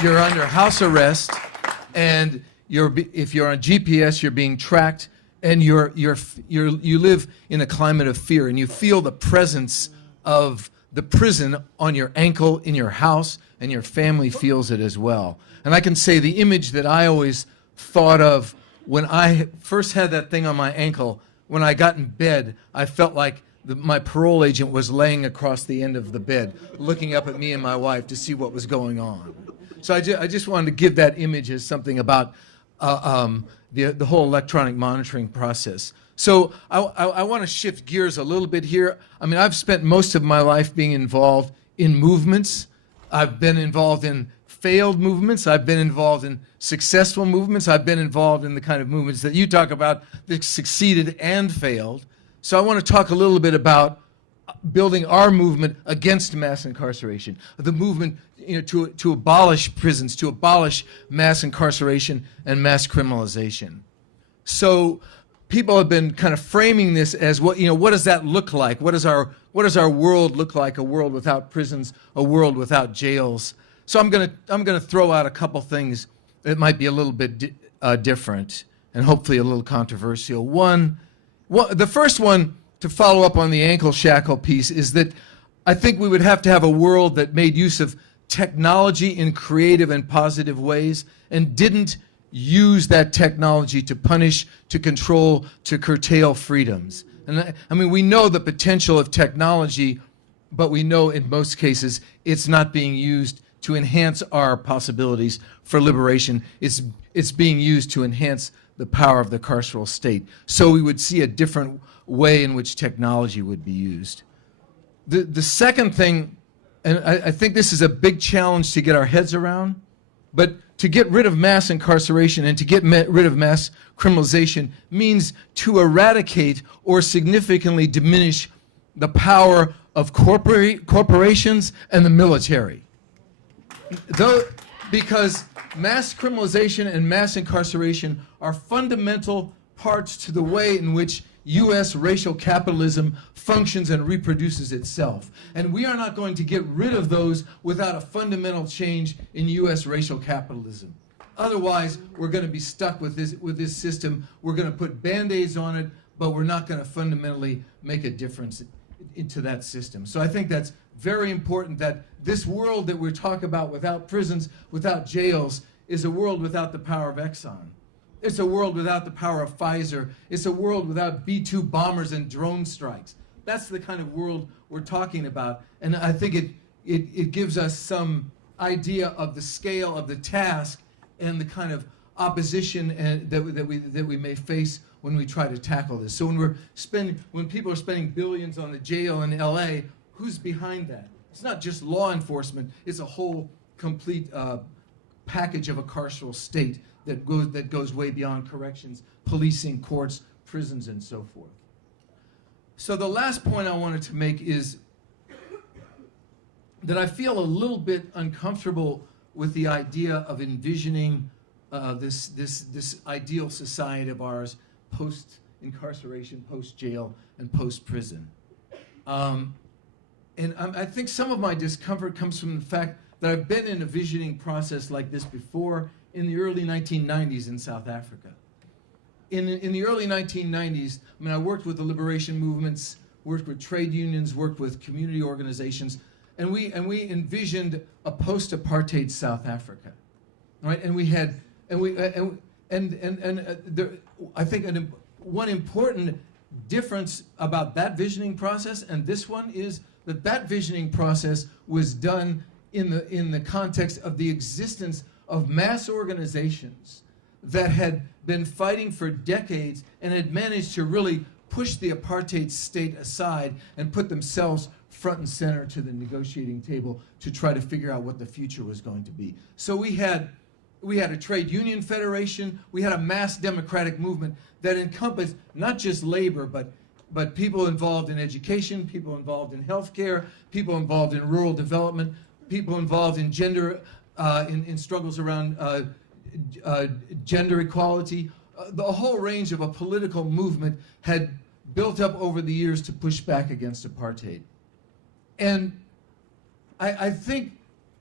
you're under house arrest, and if you're on GPS, you're being tracked, and you live in a climate of fear, and you feel the presence of the prison on your ankle, in your house, and your family feels it as well. And I can say the image that I always thought of when I first had that thing on my ankle, when I got in bed, I felt like my parole agent was laying across the end of the bed, looking up at me and my wife to see what was going on. So I just wanted to give that image as something about the whole electronic monitoring process. So I want to shift gears a little bit here. I mean, I've spent most of my life being involved in movements. I've been involved in failed movements. I've been involved in successful movements. I've been involved in the kind of movements that you talk about that succeeded and failed. So I want to talk a little bit about building our movement against mass incarceration, the movement to abolish prisons, to abolish mass incarceration and mass criminalization. So people have been kind of framing this as what does that look like? What does our world look like? A world without prisons, a world without jails. So I'm gonna throw out a couple things that might be a little bit different and hopefully a little controversial. The first one, to follow up on the ankle shackle piece, is that I think we would have to have a world that made use of technology in creative and positive ways and didn't use that technology to punish, to control, to curtail freedoms. And I mean, we know the potential of technology, but we know in most cases it's not being used to enhance our possibilities for liberation. It's being used to enhance the power of the carceral state. So we would see a different way in which technology would be used. The second thing, and I think this is a big challenge to get our heads around, but to get rid of mass incarceration and to get rid of mass criminalization means to eradicate or significantly diminish the power of corporations and the military. because mass criminalization and mass incarceration are fundamental parts to the way in which U.S. racial capitalism functions and reproduces itself. And we are not going to get rid of those without a fundamental change in U.S. racial capitalism. Otherwise, we're going to be stuck with this system. We're going to put Band-Aids on it, but we're not going to fundamentally make a difference into that system. So I think that's very important, that this world that we're talking about without prisons, without jails, is a world without the power of Exxon. It's a world without the power of Pfizer. It's a world without B-2 bombers and drone strikes. That's the kind of world we're talking about. And I think it gives us some idea of the scale of the task and the kind of opposition that we may face when we try to tackle this. So when people are spending billions on the jail in LA, who's behind that? It's not just law enforcement. It's a whole complete package of a carceral state that goes way beyond corrections, policing, courts, prisons, and so forth. So the last point I wanted to make is that I feel a little bit uncomfortable with the idea of envisioning this ideal society of ours post-incarceration, post-jail, and post-prison. And I think some of my discomfort comes from the fact that I've been in a visioning process like this before in the early 1990s in South Africa. In the early 1990s, I mean, I worked with the liberation movements, worked with trade unions, worked with community organizations, and we envisioned a post-apartheid South Africa, right? And we had, I think one important difference about that visioning process and this one is that visioning process was done in the context of the existence of mass organizations that had been fighting for decades and had managed to really push the apartheid state aside and put themselves front and center to the negotiating table to try to figure out what the future was going to be. So we had a trade union federation, we had a mass democratic movement that encompassed not just labor, but people involved in education, people involved in healthcare, people involved in rural development, people involved in gender, in struggles around gender equality. The whole range of a political movement had built up over the years to push back against apartheid. And I think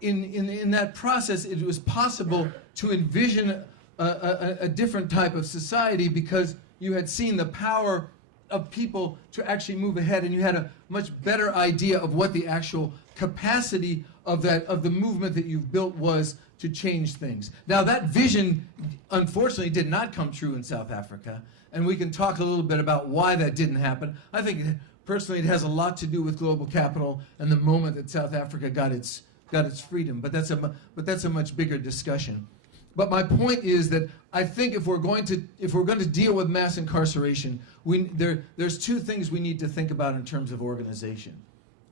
in that process it was possible to envision a different type of society because you had seen the power of people to actually move ahead, and you had a much better idea of what the actual capacity of the movement that you've built was to change things. Now that vision unfortunately did not come true in South Africa, and we can talk a little bit about why that didn't happen. I think personally it has a lot to do with global capital and the moment that South Africa got its freedom, but that's a much bigger discussion. But my point is that I think if we're going to deal with mass incarceration, there's two things we need to think about in terms of organization.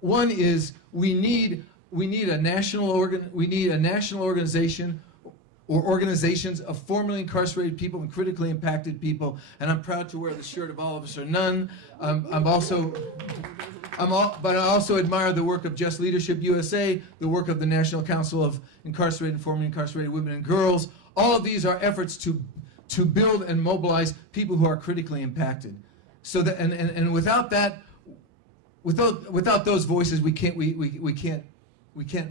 One is we need a national organization or organizations of formerly incarcerated people and critically impacted people. And I'm proud to wear the shirt of All of Us or None. But I also admire the work of Just Leadership USA, the work of the National Council of Incarcerated and Formerly Incarcerated Women and Girls. All of these are efforts to build and mobilize people who are critically impacted. So that and without that, without those voices, we can't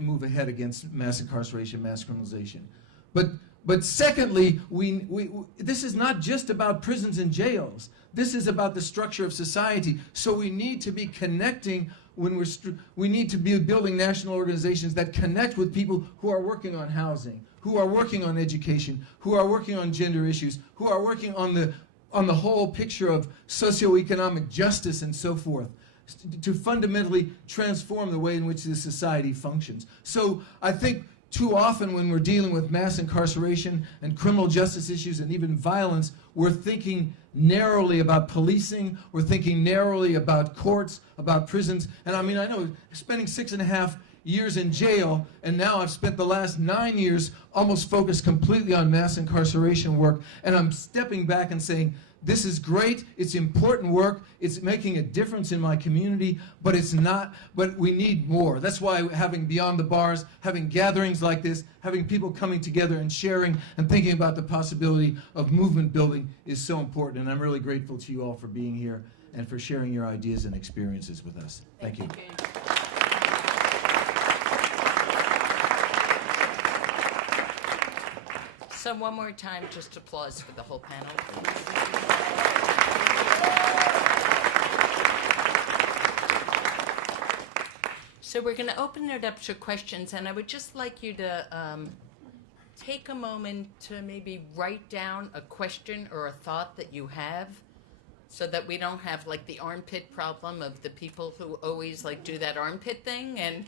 move ahead against mass incarceration, mass criminalization. But secondly, this is not just about prisons and jails. This is about the structure of society. So we need to be connecting we need to be building national organizations that connect with people who are working on housing, who are working on education, who are working on gender issues, who are working on the whole picture of socioeconomic justice and so forth, to fundamentally transform the way in which this society functions. So I think too often when we're dealing with mass incarceration and criminal justice issues and even violence, we're thinking narrowly about policing, we're thinking narrowly about courts, about prisons. And I mean, I know spending 6.5 years in jail, and now I've spent the last 9 years almost focused completely on mass incarceration work, and I'm stepping back and saying, this is great, it's important work, it's making a difference in my community, but we need more. That's why having Beyond the Bars, having gatherings like this, having people coming together and sharing and thinking about the possibility of movement building is so important. And I'm really grateful to you all for being here and for sharing your ideas and experiences with us. Thank you. So one more time, just applause for the whole panel. So we're going to open it up to questions, and I would just like you to take a moment to maybe write down a question or a thought that you have, so that we don't have like the armpit problem of the people who always like do that armpit thing, and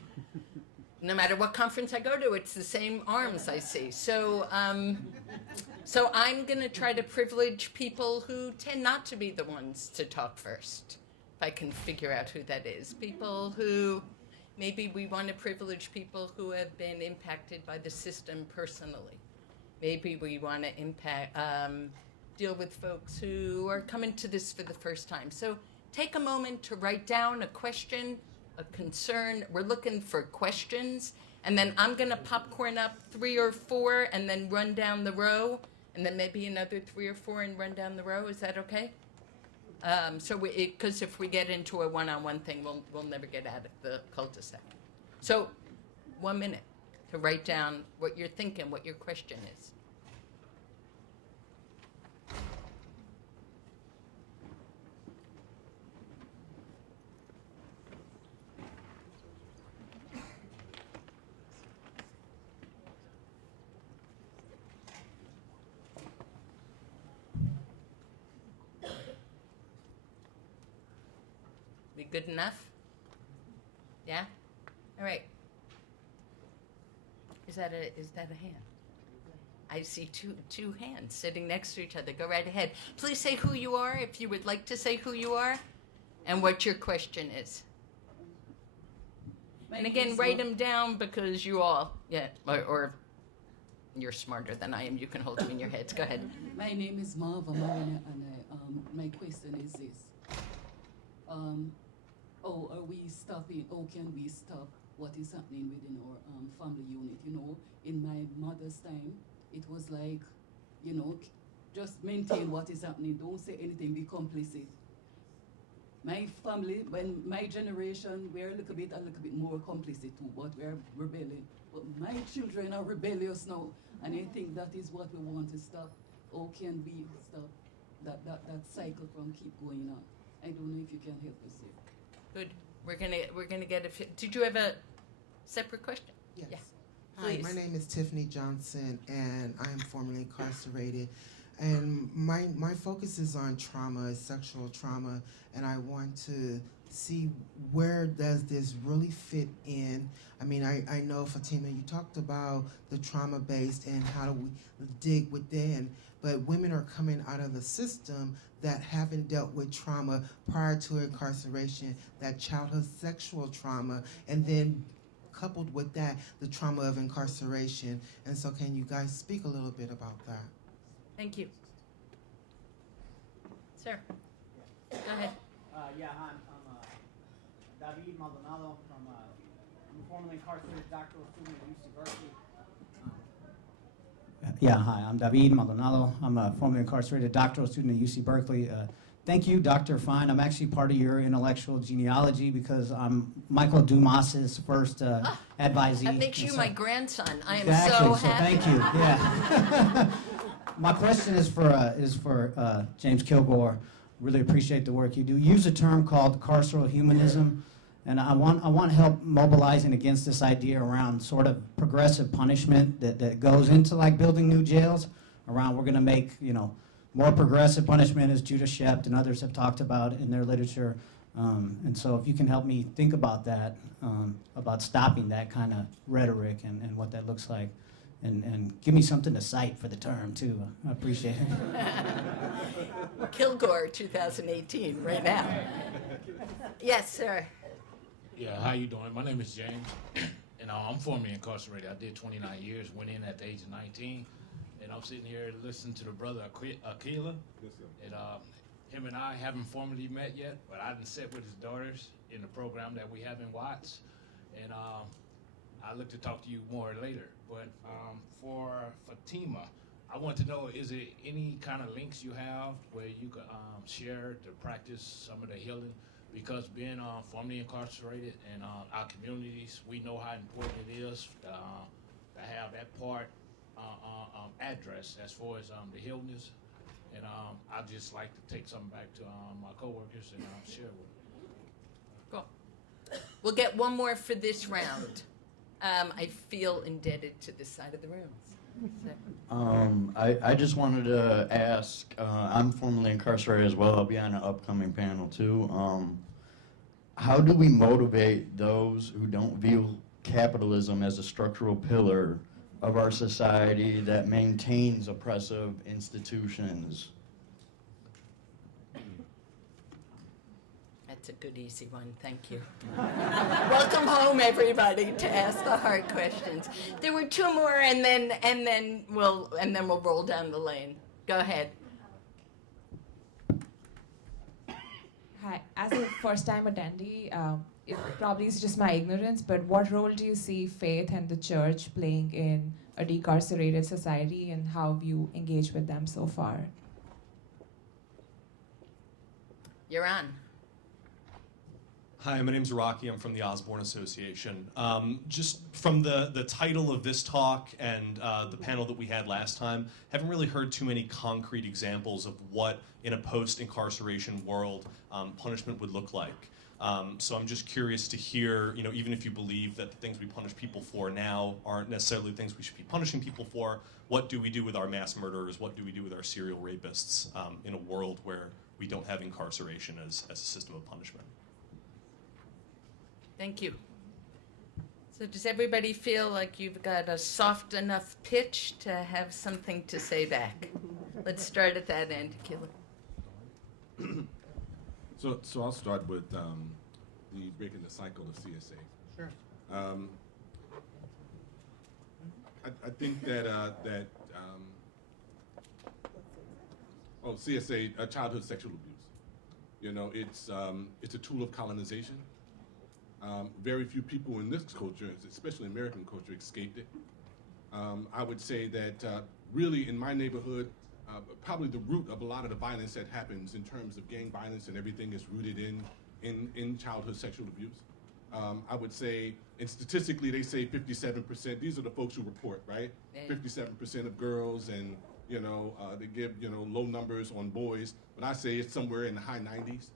no matter what conference I go to, it's the same arms I see. So so I'm going to try to privilege people who tend not to be the ones to talk first, if I can figure out who that is. People who, maybe we want to privilege people who have been impacted by the system personally. Maybe we want to deal with folks who are coming to this for the first time. So take a moment to write down a question, a concern. We're looking for questions, and then I'm going to popcorn up 3 or 4 and then run down the row, and then maybe another 3 or 4 and run down the row. Is that okay? Because if we get into a one-on-one thing, we'll never get out of the cul-de-sac. So 1 minute to write down what you're thinking, what your question is. We good enough? Yeah? All right. Is that a hand? I see two hands sitting next to each other. Go right ahead. Please say who you are, if you would like to say who you are, and what your question is. And again, write them down, because you all, or you're smarter than I am. You can hold them in your heads. Go ahead. My name is Marva Marina, and my question is this. Are we stopping? How can we stop what is happening within our family unit? You know, in my mother's time, it was like, you know, just maintain what is happening. Don't say anything. Be complicit. My family, when my generation, we're a little bit more complicit too, but we're rebelling. But my children are rebellious now, and I think that is what we want to stop. How can we stop that cycle from keep going on? I don't know if you can help us here. Good. We're gonna get a. Did you have a separate question? Yes. Yeah. Hi, Please. my name is Tiffany Johnson, and I am formerly incarcerated. And my focus is on trauma, sexual trauma, and I want to see where does this really fit in. I mean, I know, Fatima, you talked about the trauma-based and how do we dig within, but women are coming out of the system that haven't dealt with trauma prior to incarceration, that childhood sexual trauma, and then coupled with that, the trauma of incarceration. And so can you guys speak a little bit about that? Thank you. Sir, go ahead. Hi, I'm David Maldonado I'm a formerly incarcerated doctoral student at UC Berkeley. Hi, I'm David Maldonado. I'm a formerly incarcerated doctoral student at UC Berkeley. Thank you, Dr. Fine. I'm actually part of your intellectual genealogy because I'm Michael Dumas's first advisee. That makes you so, my grandson. I am exactly, so so happy. thank you. Yeah. My question is for James Kilgore. Really appreciate the work you do. You use a term called carceral humanism, and I want help mobilizing against this idea around sort of progressive punishment that goes into like building new jails. Around we're going to make more progressive punishment, as Judah Shept and others have talked about in their literature. And so if you can help me think about that, about stopping that kind of rhetoric and what that looks like, and give me something to cite for the term, too. I appreciate it. Kilgore 2018, right now. Yes, sir. Yeah, how you doing? My name is James, and I'm formerly incarcerated. I did 29 years, went in at the age of 19, and I'm sitting here listening to the brother Aquila. Yes, sir. And him and I haven't formally met yet, but I done sat with his daughters in the program that we have in Watts. And I look to talk to you more later. But for Fatima, I want to know, is there any kind of links you have where you could share to practice some of the healing? Because being formerly incarcerated in our communities, we know how important it is to have that part addressed as far as the healness. And I'd just like to take something back to my coworkers and share with them. Cool. We'll get one more for this round. I feel indebted to this side of the room. I just wanted to ask, I'm formerly incarcerated as well. I'll be on an upcoming panel too. How do we motivate those who don't view capitalism as a structural pillar of our society that maintains oppressive institutions? That's a good, easy one. Thank you. Welcome home, everybody, to ask the hard questions. There were two more, and then we'll roll down the lane. Go ahead. Hi. As a first-time attendee, it probably is just my ignorance, but what role do you see faith and the church playing in a decarcerated society, and how have you engaged with them so far? You're on. Hi, my name's Rocky. I'm from the Osborne Association. Just from the title of this talk and the panel that we had last time, haven't really heard too many concrete examples of what, in a post-incarceration world, punishment would look like. So I'm just curious to hear, even if you believe that the things we punish people for now aren't necessarily things we should be punishing people for, what do we do with our mass murderers? What do we do with our serial rapists in a world where we don't have incarceration as a system of punishment? Thank you. So does everybody feel like you've got a soft enough pitch to have something to say back? Let's start at that end, Akila. So I'll start with the breaking the cycle of CSA. Sure. I think that CSA, childhood sexual abuse. It's a tool of colonization. Very few people in this culture, especially American culture, escaped it. I would say that really in my neighborhood, probably the root of a lot of the violence that happens in terms of gang violence and everything is rooted in childhood sexual abuse. I would say, and statistically they say 57%, these are the folks who report, right? 57% of girls, and they give low numbers on boys, but I say it's somewhere in the high 90s,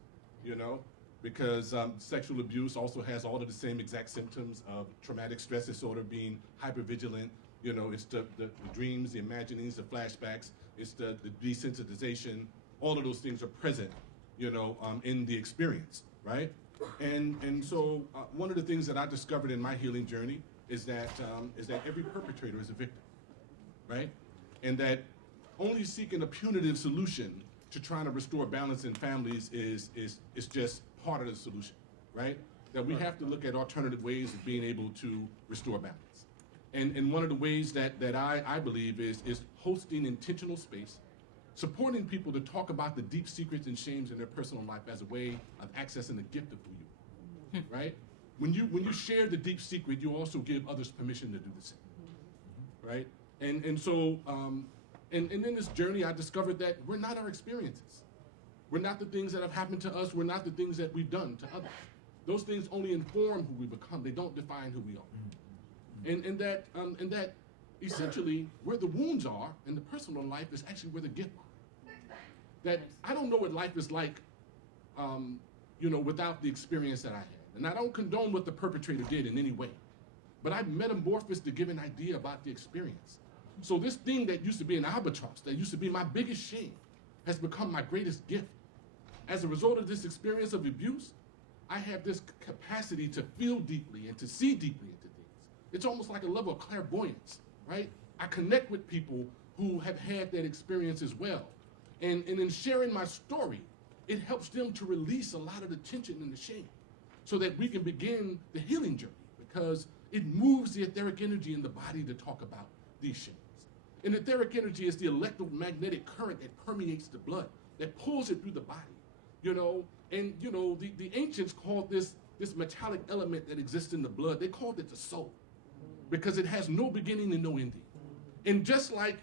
because sexual abuse also has all of the same exact symptoms of traumatic stress disorder, being hypervigilant. It's the dreams, the imaginings, the flashbacks, it's the desensitization. All of those things are present, in the experience, right? And so one of the things that I discovered in my healing journey is that every perpetrator is a victim, right? And that only seeking a punitive solution to trying to restore balance in families is just part of the solution, right? That we have to look at alternative ways of being able to restore balance. And one of the ways that I believe is hosting intentional space, supporting people to talk about the deep secrets and shames in their personal life as a way of accessing the gift of who you are, right? When you share the deep secret, you also give others permission to do the same, right? And so in this journey, I discovered that we're not our experiences. We're not the things that have happened to us. We're not the things that we've done to others. Those things only inform who we become. They don't define who we are. And that essentially where the wounds are in the personal life is actually where the gift are. That I don't know what life is like, without the experience that I had. And I don't condone what the perpetrator did in any way. But I metamorphosed to give an idea about the experience. So this thing that used to be an albatross, that used to be my biggest shame, has become my greatest gift. As a result of this experience of abuse, I have this capacity to feel deeply and to see deeply into things. It's almost like a level of clairvoyance, right? I connect with people who have had that experience as well. And in sharing my story, it helps them to release a lot of the tension and the shame so that we can begin the healing journey, because it moves the etheric energy in the body to talk about these shames. And etheric energy is the electromagnetic current that permeates the blood, that pulls it through the body, And, the ancients called this metallic element that exists in the blood, they called it the soul, because it has no beginning and no ending. And just like,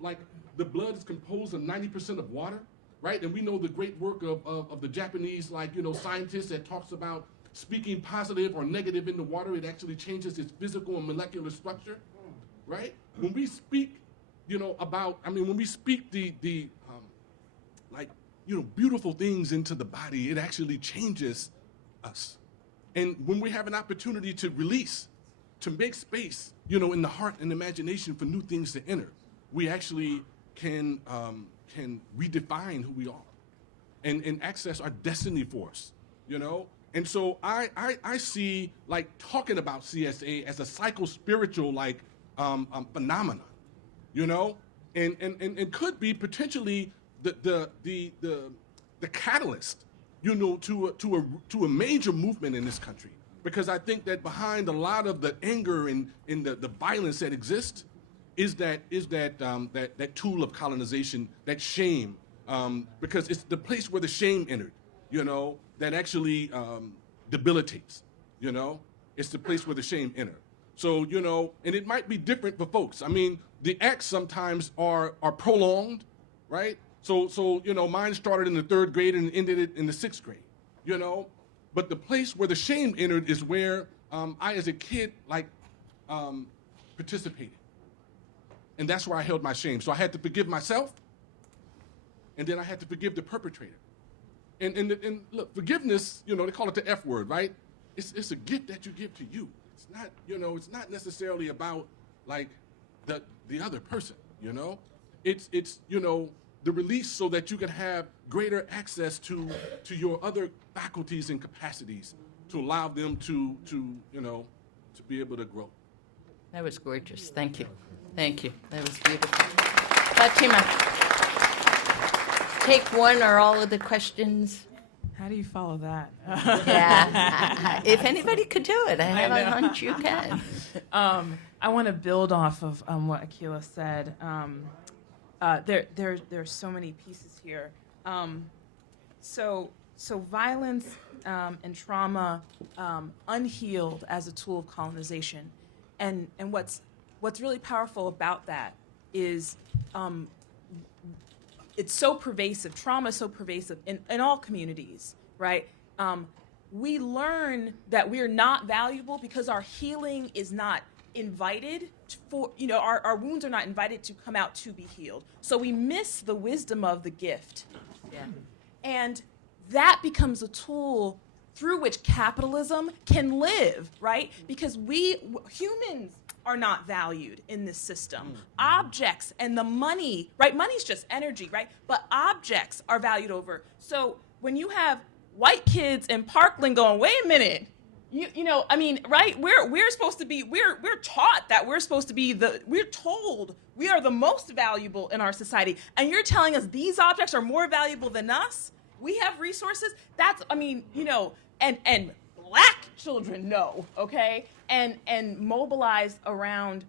like the blood is composed of 90% of water, right? And we know the great work of the Japanese, scientists that talks about speaking positive or negative in the water, it actually changes its physical and molecular structure, right? When we speak, when we speak beautiful things into the body, it actually changes us. And when we have an opportunity to release, to make space, in the heart and imagination for new things to enter, we actually can redefine who we are and access our destiny for us, And so I see talking about CSA as a psycho-spiritual phenomenon, and could be potentially the catalyst, to a major movement in this country. Because I think that behind a lot of the anger and the violence that exists is that tool of colonization, that shame, because it's the place where the shame entered, that actually debilitates, It's the place where the shame entered. So, and it might be different for folks. I mean, the acts sometimes are prolonged, right? So mine started in the 3rd grade and ended it in the 6th grade, But the place where the shame entered is where I, as a kid, participated. And that's where I held my shame. So I had to forgive myself, and then I had to forgive the perpetrator. And look, forgiveness, they call it the F word, right? It's a gift that you give to you. It's not, it's not necessarily about the other person, It's the release so that you can have greater access to your other faculties and capacities to allow them to be able to grow. That was gorgeous. Thank you. Thank you. That was beautiful. Fatima, take one or all of the questions. How do you follow that? Yeah. If anybody could do it, I have a hunch you can. I want to build off of what Akila said. There's so many pieces here. So violence and trauma unhealed as a tool of colonization, and what's really powerful about that is it's so pervasive. Trauma is so pervasive in all communities, right? We learn that we're not valuable because our healing is not invited for, our wounds are not invited to come out to be healed. So we miss the wisdom of the gift. Yeah. And that becomes a tool through which capitalism can live, right? Because humans are not valued in this system. Objects and the money, right? Money's just energy, right? But objects are valued over. So when you have white kids in Parkland going, wait a minute, right? We're supposed to be, we're taught that we're supposed to be we're told we are the most valuable in our society. And you're telling us these objects are more valuable than us? We have resources? And black children know, okay? And mobilized around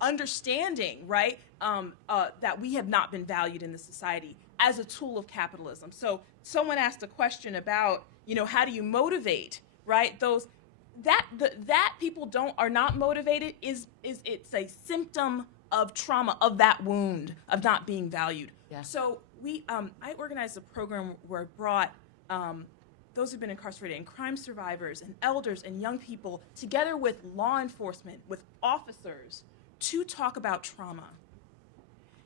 understanding, right? That we have not been valued in the society as a tool of capitalism. So someone asked a question about, how do you motivate, right? That people are not motivated it's a symptom of trauma, of that wound, of not being valued. Yeah. So I organized a program where I brought those who've been incarcerated and crime survivors and elders and young people together with law enforcement, with officers, to talk about trauma.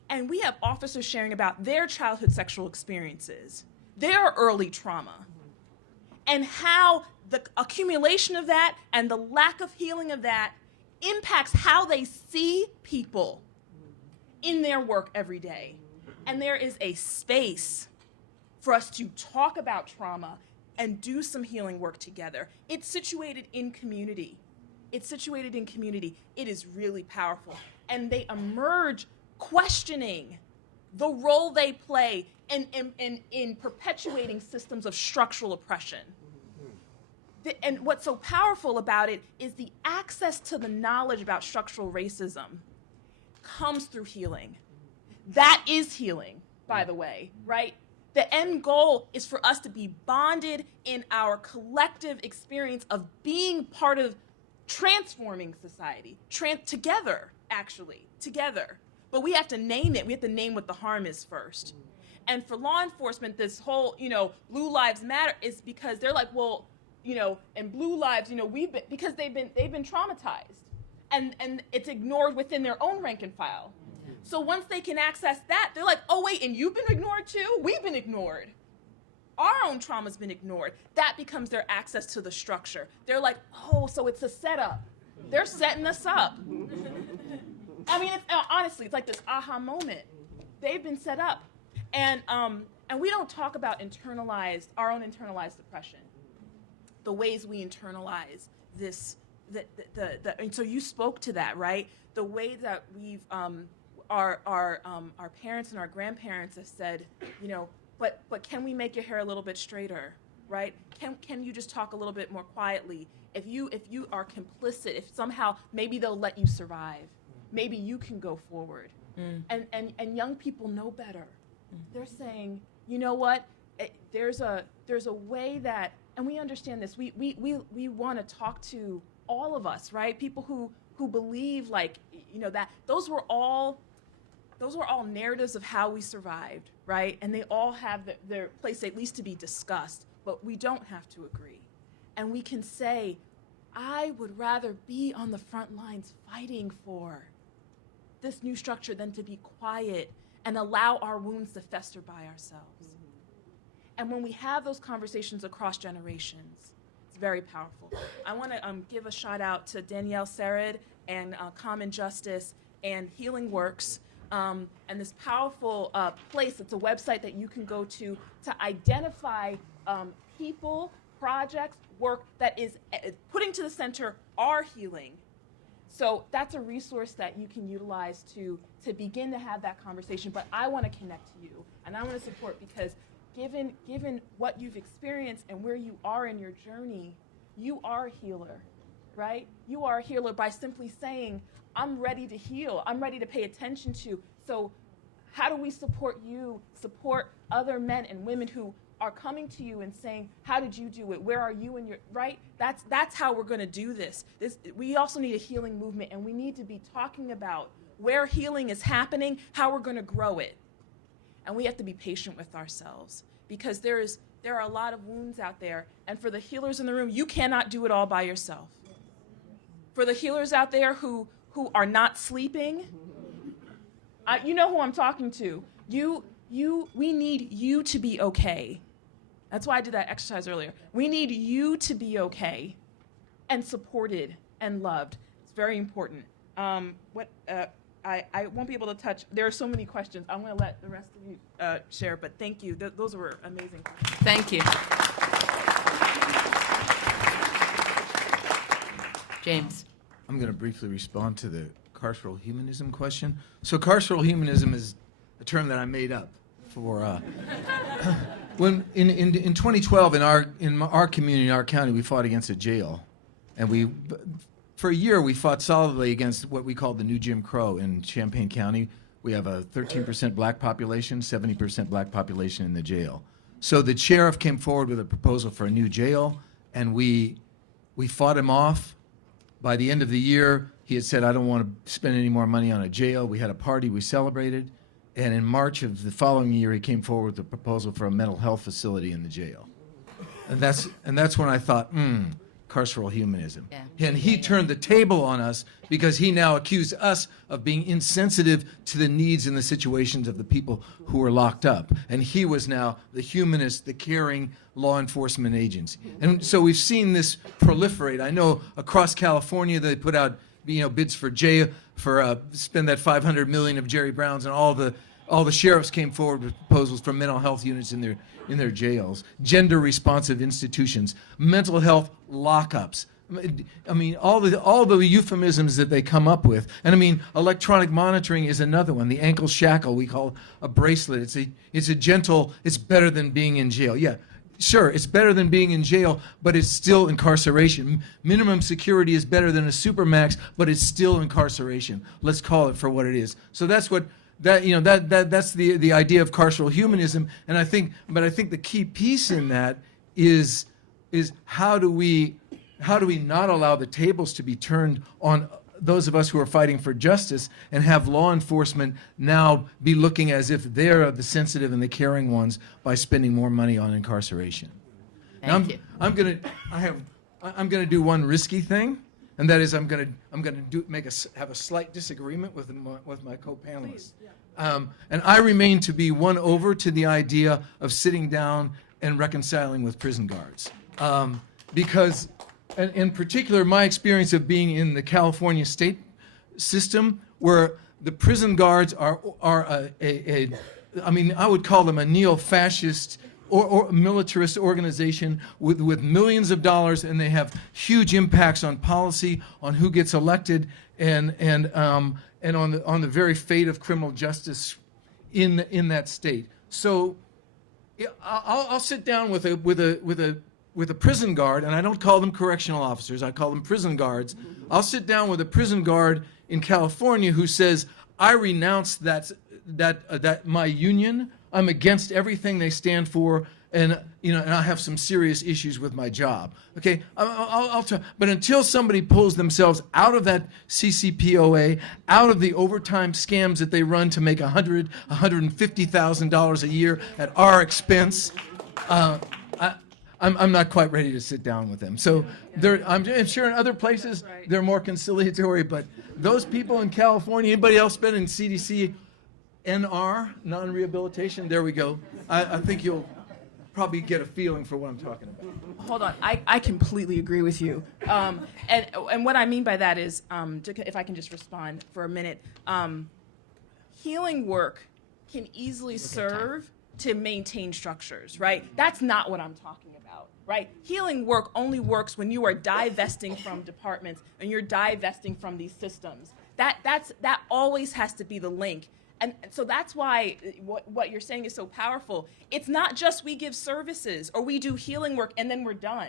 And we have officers sharing about their childhood sexual experiences, their early trauma, and how the accumulation of that and the lack of healing of that impacts how they see people in their work every day. And there is a space for us to talk about trauma and do some healing work together. It's situated in community. It is really powerful. And they emerge questioning the role they play in perpetuating systems of structural oppression. And what's so powerful about it is the access to the knowledge about structural racism comes through healing. That is healing, by the way, right? The end goal is for us to be bonded in our collective experience of being part of transforming society, together, actually, together. But we have to name it. We have to name what the harm is first. And for law enforcement, this whole, Blue Lives Matter is because they're like, well, and Blue Lives, because they've been traumatized, and it's ignored within their own rank and file. So once they can access that, they're like, oh wait, and you've been ignored too? We've been ignored. Our own trauma's been ignored. That becomes their access to the structure. They're like, oh, so it's a setup. They're setting us up. I mean, honestly, it's like this aha moment. They've been set up. And we don't talk about our own internalized depression, the ways we internalize this, and so you spoke to that, right? The way that we've, our parents and our grandparents have said, but can we make your hair a little bit straighter, right? Can you just talk a little bit more quietly? If you are complicit, if somehow maybe they'll let you survive, maybe you can go forward. And young people know better. They're saying, you know what? There's a way that, and we understand this. We want to talk to all of us, right? People who believe that those were all narratives of how we survived, right? And they all have their place at least to be discussed, but we don't have to agree. And we can say, I would rather be on the front lines fighting for this new structure than to be quiet and allow our wounds to fester by ourselves. And when we have those conversations across generations, it's very powerful. I want to give a shout out to Danielle Serid and Common Justice and Healing Works, and this powerful place. It's a website that you can go to identify people, projects, work that is putting to the center our healing. So that's a resource that you can utilize to begin to have that conversation. But I want to connect to you, and I want to support, because given what you've experienced and where you are in your journey, you are a healer, right? You are a healer by simply saying, I'm ready to heal. I'm ready to pay attention to. So how do we support you, support other men and women who are coming to you and saying, how did you do it? Where are you in your, right? That's how we're going to do this. We also need a healing movement, and we need to be talking about where healing is happening, how we're going to grow it. And we have to be patient with ourselves, because there are a lot of wounds out there. And for the healers in the room, you cannot do it all by yourself. For the healers out there who are not sleeping, you know who I'm talking to. We need you to be okay. That's why I did that exercise earlier. We need you to be okay and supported and loved. It's very important. I won't be able to touch. There are so many questions. I'm going to let the rest of you share, but thank you. Those were amazing questions. Thank you. James. I'm going to briefly respond to the carceral humanism question. So carceral humanism is a term that I made up for when in 2012 in our community, in our county, we fought against a jail, and for a year we fought solidly against what we called the new Jim Crow in Champaign County. We have a 13% black population, 70% black population in the jail. So the sheriff came forward with a proposal for a new jail, and we fought him off. By the end of the year, he had said, I don't want to spend any more money on a jail. We had a party, we celebrated. And in March of the following year, he came forward with a proposal for a mental health facility in the jail. And that's when I thought, carceral humanism. Yeah. And he turned the table on us, because he now accused us of being insensitive to the needs and the situations of the people who were locked up. And he was now the humanist, the caring law enforcement agency. And so we've seen this proliferate. I know across California they put out bids for jail, spend that $500 million of Jerry Brown's, and all the sheriffs came forward with proposals for mental health units in their jails, gender responsive institutions, mental health lockups. I mean, all the euphemisms that they come up with. And I mean, electronic monitoring is another one. The ankle shackle we call a bracelet. It's a gentle. It's better than being in jail. Yeah, sure, it's better than being in jail, but it's still incarceration. Minimum security is better than a supermax, but it's still incarceration. Let's call it for what it is. So that's what that's the idea of carceral humanism. And I think the key piece in that is how do we not allow the tables to be turned on those of us who are fighting for justice and have law enforcement now be looking as if they're the sensitive and the caring ones by spending more money on incarceration. Thank you. I'm gonna do one risky thing, and that is I'm gonna have a slight disagreement with my co-panelists. And I remain to be won over to the idea of sitting down and reconciling with prison guards, because. And in particular, my experience of being in the California state system, where the prison guards are I mean, I would call them a neo-fascist or militarist organization with millions of dollars, and they have huge impacts on policy, on who gets elected, and on the very fate of criminal justice in that state. So I'll sit down with a prison guard, and I don't call them correctional officers, I call them prison guards. I'll sit down with a prison guard in California who says, I renounce that my union, I'm against everything they stand for, and I have some serious issues with my job. Okay, I'll try. But until somebody pulls themselves out of that CCPOA, out of the overtime scams that they run to make $150,000 a year at our expense, I'm not quite ready to sit down with them. So I'm sure in other places they're more conciliatory, but those people in California, anybody else been in CDC NR, non-rehabilitation? There we go. I think you'll probably get a feeling for what I'm talking about. Hold on, I completely agree with you. And what I mean by that is, if I can just respond for a minute, healing work can easily serve to maintain structures, right? That's not what I'm talking about, right? Healing work only works when you are divesting from departments and you're divesting from these systems. That always has to be the link. And so that's why what you're saying is so powerful. It's not just we give services or we do healing work and then we're done.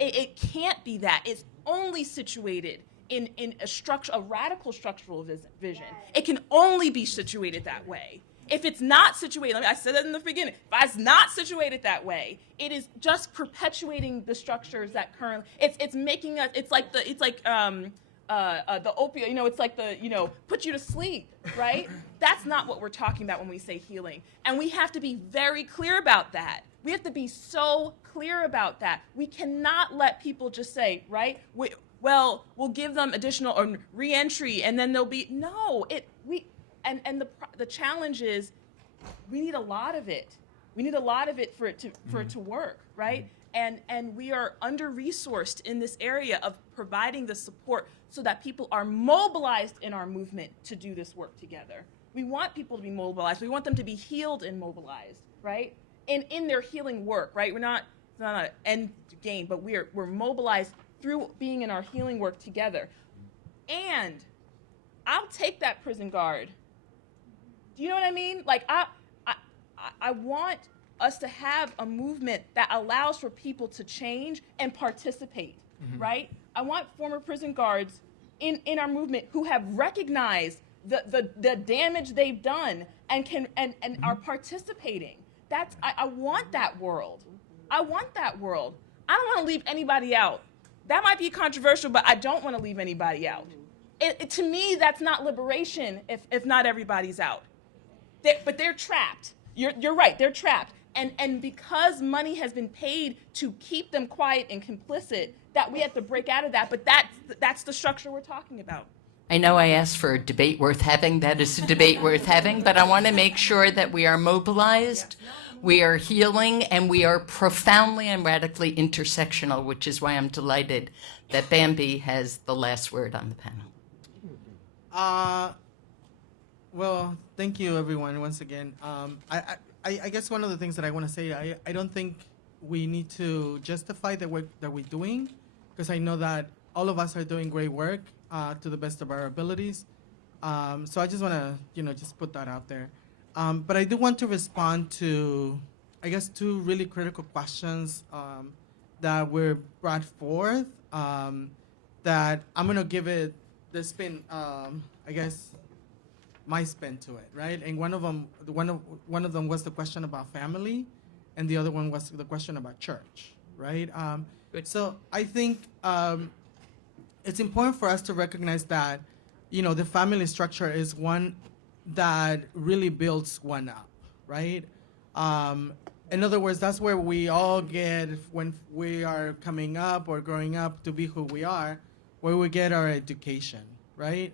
It can't be that. It's only situated in a radical structural vision. It can only be situated that way. If it's not situated, I said it in the beginning, if it's not situated that way, it is just perpetuating the structures that currently, it's making us, it's like the opioid, it's like the, put you to sleep, right? That's not what we're talking about when we say healing. And we have to be very clear about that. We have to be so clear about that. We cannot let people just say, right, we'll give them additional or re-entry and then they'll be, and the challenge is we need a lot of it. We need a lot of it for it to work, right? And we are under-resourced in this area of providing the support so that people are mobilized in our movement to do this work together. We want people to be mobilized. We want them to be healed and mobilized, right? In their healing work, right? It's not an end game, but we're mobilized through being in our healing work together. And I'll take that prison guard. Do you know what I mean? Like I want us to have a movement that allows for people to change and participate, right? I want former prison guards in our movement who have recognized the damage they've done and are participating. I want that world. I want that world. I don't want to leave anybody out. That might be controversial, but I don't want to leave anybody out. To me, that's not liberation if not everybody's out. But they're trapped. You're right, they're trapped. And because money has been paid to keep them quiet and complicit, that we have to break out of that. But that's the structure we're talking about. I know I asked for a debate worth having. That is a debate worth having, but I want to make sure that we are mobilized, we are healing, and we are profoundly and radically intersectional, which is why I'm delighted that Bambi has the last word on the panel. Well, thank you, everyone, once again. I guess one of the things that I want to say, I don't think we need to justify the work that we're doing, because I know that all of us are doing great work to the best of our abilities. So I just want to, just put that out there. But I do want to respond to I guess, two really critical questions that were brought forth that I'm going to give it the spin, I guess, my spin to it, right? And one of them was the question about family, and the other one was the question about church, right? So I think it's important for us to recognize that, the family structure is one that really builds one up, right? In other words, that's where we all get when we are coming up or growing up to be who we are, where we get our education, right?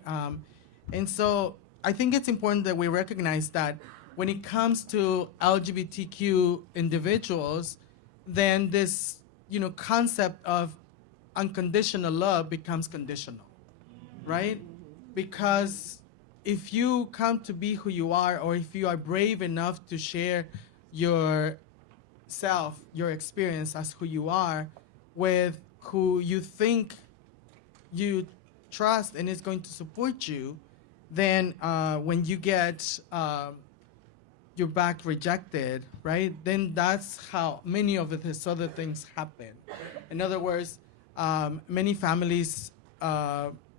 And so I think it's important that we recognize that when it comes to LGBTQ individuals, then this, concept of unconditional love becomes conditional, right? Because if you come to be who you are, or if you are brave enough to share your experience as who you are with who you think you trust and is going to support you, then when you get your back rejected, right, then that's how many of these other things happen. In other words, many families,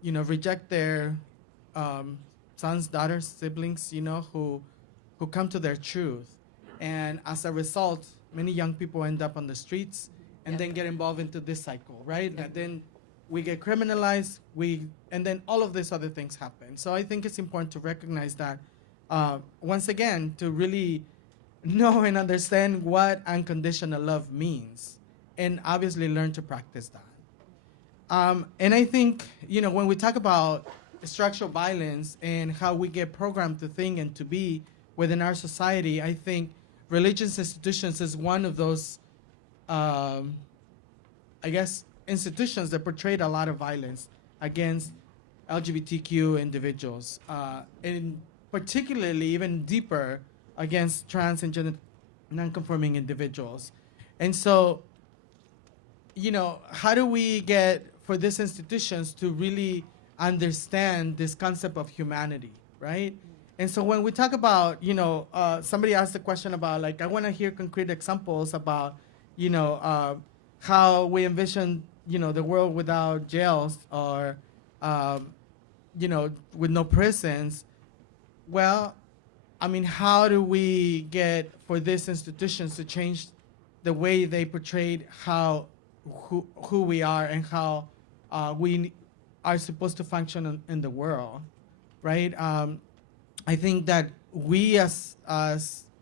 reject their sons, daughters, siblings, who come to their truth. And as a result, many young people end up on the streets and then get involved into this cycle, right? And then we get criminalized, and then all of these other things happen. So I think it's important to recognize that, once again, to really know and understand what unconditional love means, and obviously learn to practice that. And I think, when we talk about structural violence and how we get programmed to think and to be within our society, I think religious institutions is one of those, institutions that portrayed a lot of violence against LGBTQ individuals, and particularly even deeper against trans and gender nonconforming individuals. And so, how do we get for these institutions to really understand this concept of humanity, right? And so when we talk about, somebody asked the question about, like, I want to hear concrete examples about, how we envision, the world without jails or, with no prisons. Well, I mean, how do we get for these institutions to change the way they portrayed who we are and how we are supposed to function in the world, right? I think that we as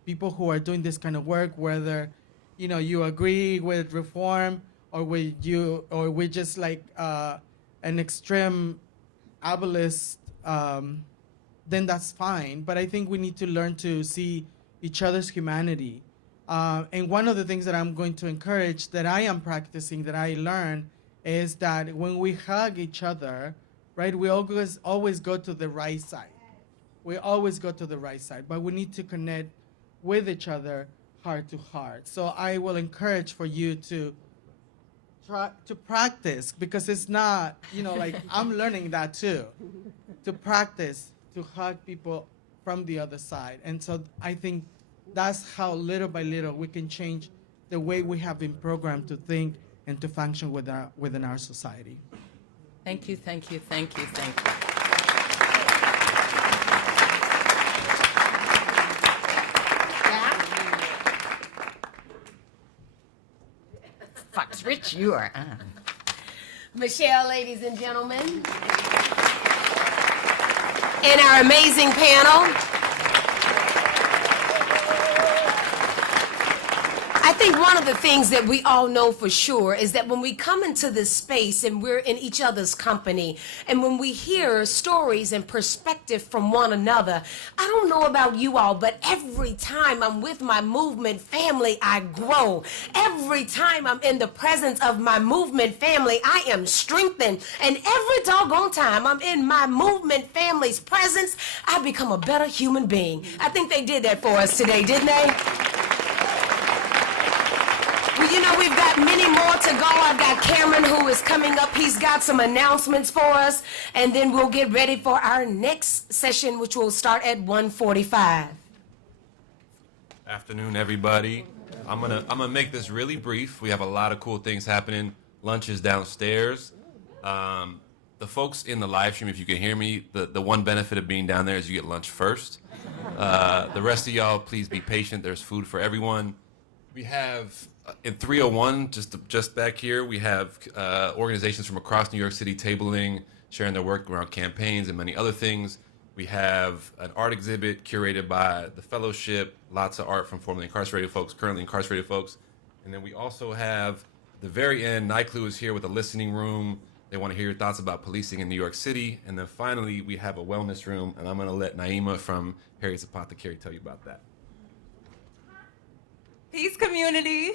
people who are doing this kind of work, whether you agree with reform or we're just like an extreme ableist, then that's fine. But I think we need to learn to see each other's humanity. And one of the things that I'm going to encourage that I am practicing, that I learn, is that when we hug each other, right, we always go to the right side. We always go to the right side, but we need to connect with each other heart to heart. So I will encourage for you to try to practice, because it's not, like I'm learning that too, to practice to hug people from the other side. And so I think that's how little by little we can change the way we have been programmed to think and to function within our society. Thank you, thank you, thank you, thank you. Fox Rich, you are on. Michelle, ladies and gentlemen, and our amazing panel. I think one of the things that we all know for sure is that when we come into this space and we're in each other's company, and when we hear stories and perspective from one another, I don't know about you all, but every time I'm with my movement family, I grow. Every time I'm in the presence of my movement family, I am strengthened. And every doggone time I'm in my movement family's presence, I become a better human being. I think they did that for us today, didn't they? Well, we've got many more to go. I've got Cameron who is coming up. He's got some announcements for us, and then we'll get ready for our next session, which will start at 1:45. Afternoon, everybody. I'm gonna make this really brief. We have a lot of cool things happening. Lunch is downstairs. The folks in the live stream, if you can hear me, the one benefit of being down there is you get lunch first. The rest of y'all, please be patient. There's food for everyone. We have in 301, just back here, we have organizations from across New York City tabling, sharing their work around campaigns and many other things. We have an art exhibit curated by the Fellowship, lots of art from formerly incarcerated folks, currently incarcerated folks. And then we also have, at the very end, NYCLU is here with a listening room. They want to hear your thoughts about policing in New York City. And then finally, we have a wellness room, and I'm going to let Naima from Harriet's Apothecary tell you about that. Peace, community.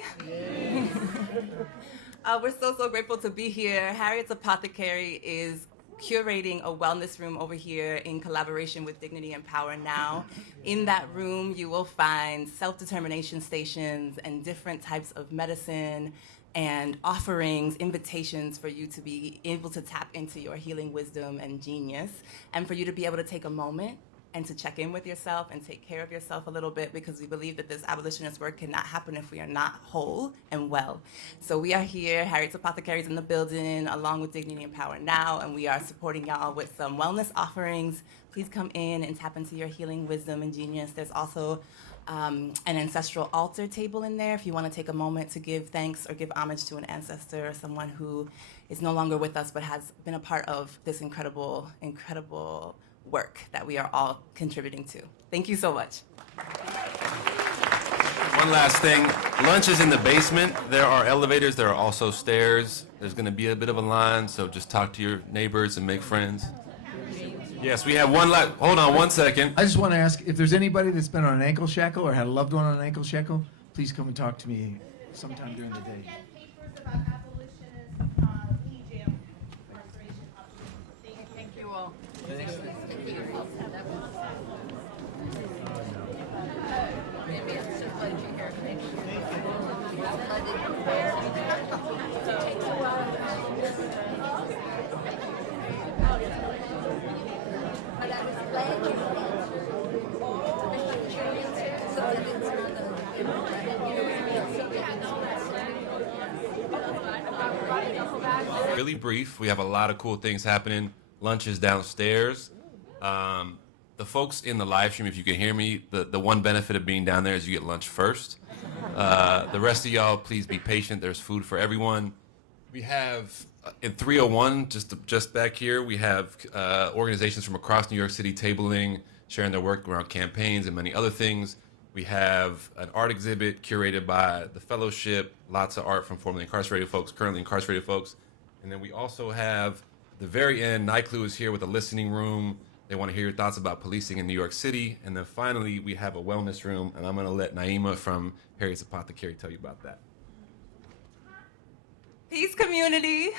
We're so grateful to be here. Harriet's Apothecary is curating a wellness room over here in collaboration with Dignity and Power Now. In that room, you will find self-determination stations and different types of medicine and offerings, invitations for you to be able to tap into your healing wisdom and genius, and for you to be able to take a moment and to check in with yourself and take care of yourself a little bit, because we believe that this abolitionist work cannot happen if we are not whole and well. So we are here, Harriet's Apothecaries in the building, along with Dignity and Power Now, and we are supporting y'all with some wellness offerings. Please come in and tap into your healing wisdom and genius. There's also an ancestral altar table in there if you want to take a moment to give thanks or give homage to an ancestor or someone who is no longer with us but has been a part of this incredible work that we are all contributing to. Thank you so much. One last thing, lunch is in the basement. There are elevators, there are also stairs. There's gonna be a bit of a line, so just talk to your neighbors and make friends. Yes, we have one last, hold on one second. I just want to ask if there's anybody that's been on an ankle shackle or had a loved one on an ankle shackle, please come and talk to me sometime during the day. Thank you all. Really brief. We have a lot of cool things happening. Lunch is downstairs. The folks in the live stream, if you can hear me, the one benefit of being down there is you get lunch first. The rest of y'all, please be patient. There's food for everyone. We have in 301, just back here, we have organizations from across New York City tabling, sharing their work around campaigns and many other things. We have an art exhibit curated by the Fellowship, lots of art from formerly incarcerated folks, currently incarcerated folks. And then we also have, at the very end, NYCLU is here with a listening room. They want to hear your thoughts about policing in New York City. And then finally, we have a wellness room, and I'm going to let Naima from Harriet's Apothecary tell you about that. Peace, community.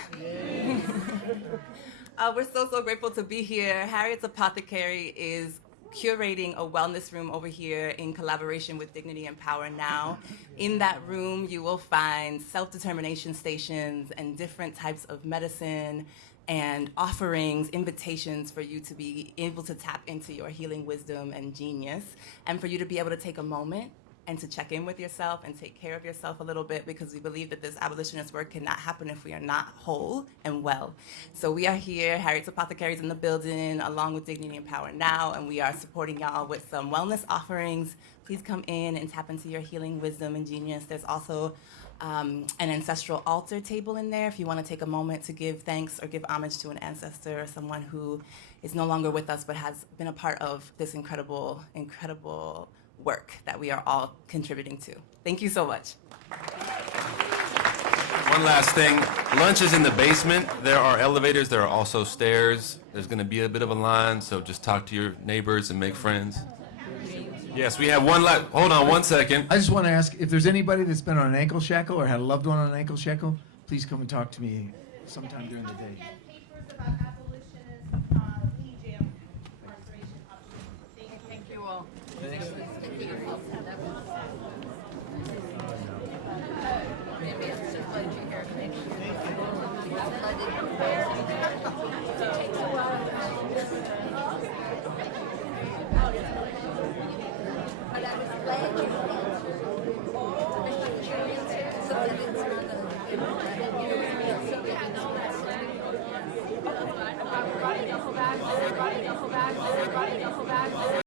We're so grateful to be here. Harriet's Apothecary is curating a wellness room over here in collaboration with Dignity and Power Now. In that room, you will find self-determination stations and different types of medicine and offerings, invitations for you to be able to tap into your healing wisdom and genius, and for you to be able to take a moment and to check in with yourself and take care of yourself a little bit, because we believe that this abolitionist work cannot happen if we are not whole and well. So we are here, Harriet's Apothecaries in the building, along with Dignity and Power Now, and we are supporting y'all with some wellness offerings. Please come in and tap into your healing wisdom and genius. There's also an ancestral altar table in there if you want to take a moment to give thanks or give homage to an ancestor or someone who is no longer with us but has been a part of this incredible work that we are all contributing to. Thank you so much. One last thing, lunch is in the basement. There are elevators, there are also stairs. There's going to be a bit of a line, so just talk to your neighbors and make friends. Yes, we have one last, hold on one second. I just want to ask if there's anybody that's been on an ankle shackle or had a loved one on an ankle shackle, please come and talk to me sometime during the day. Thank you all.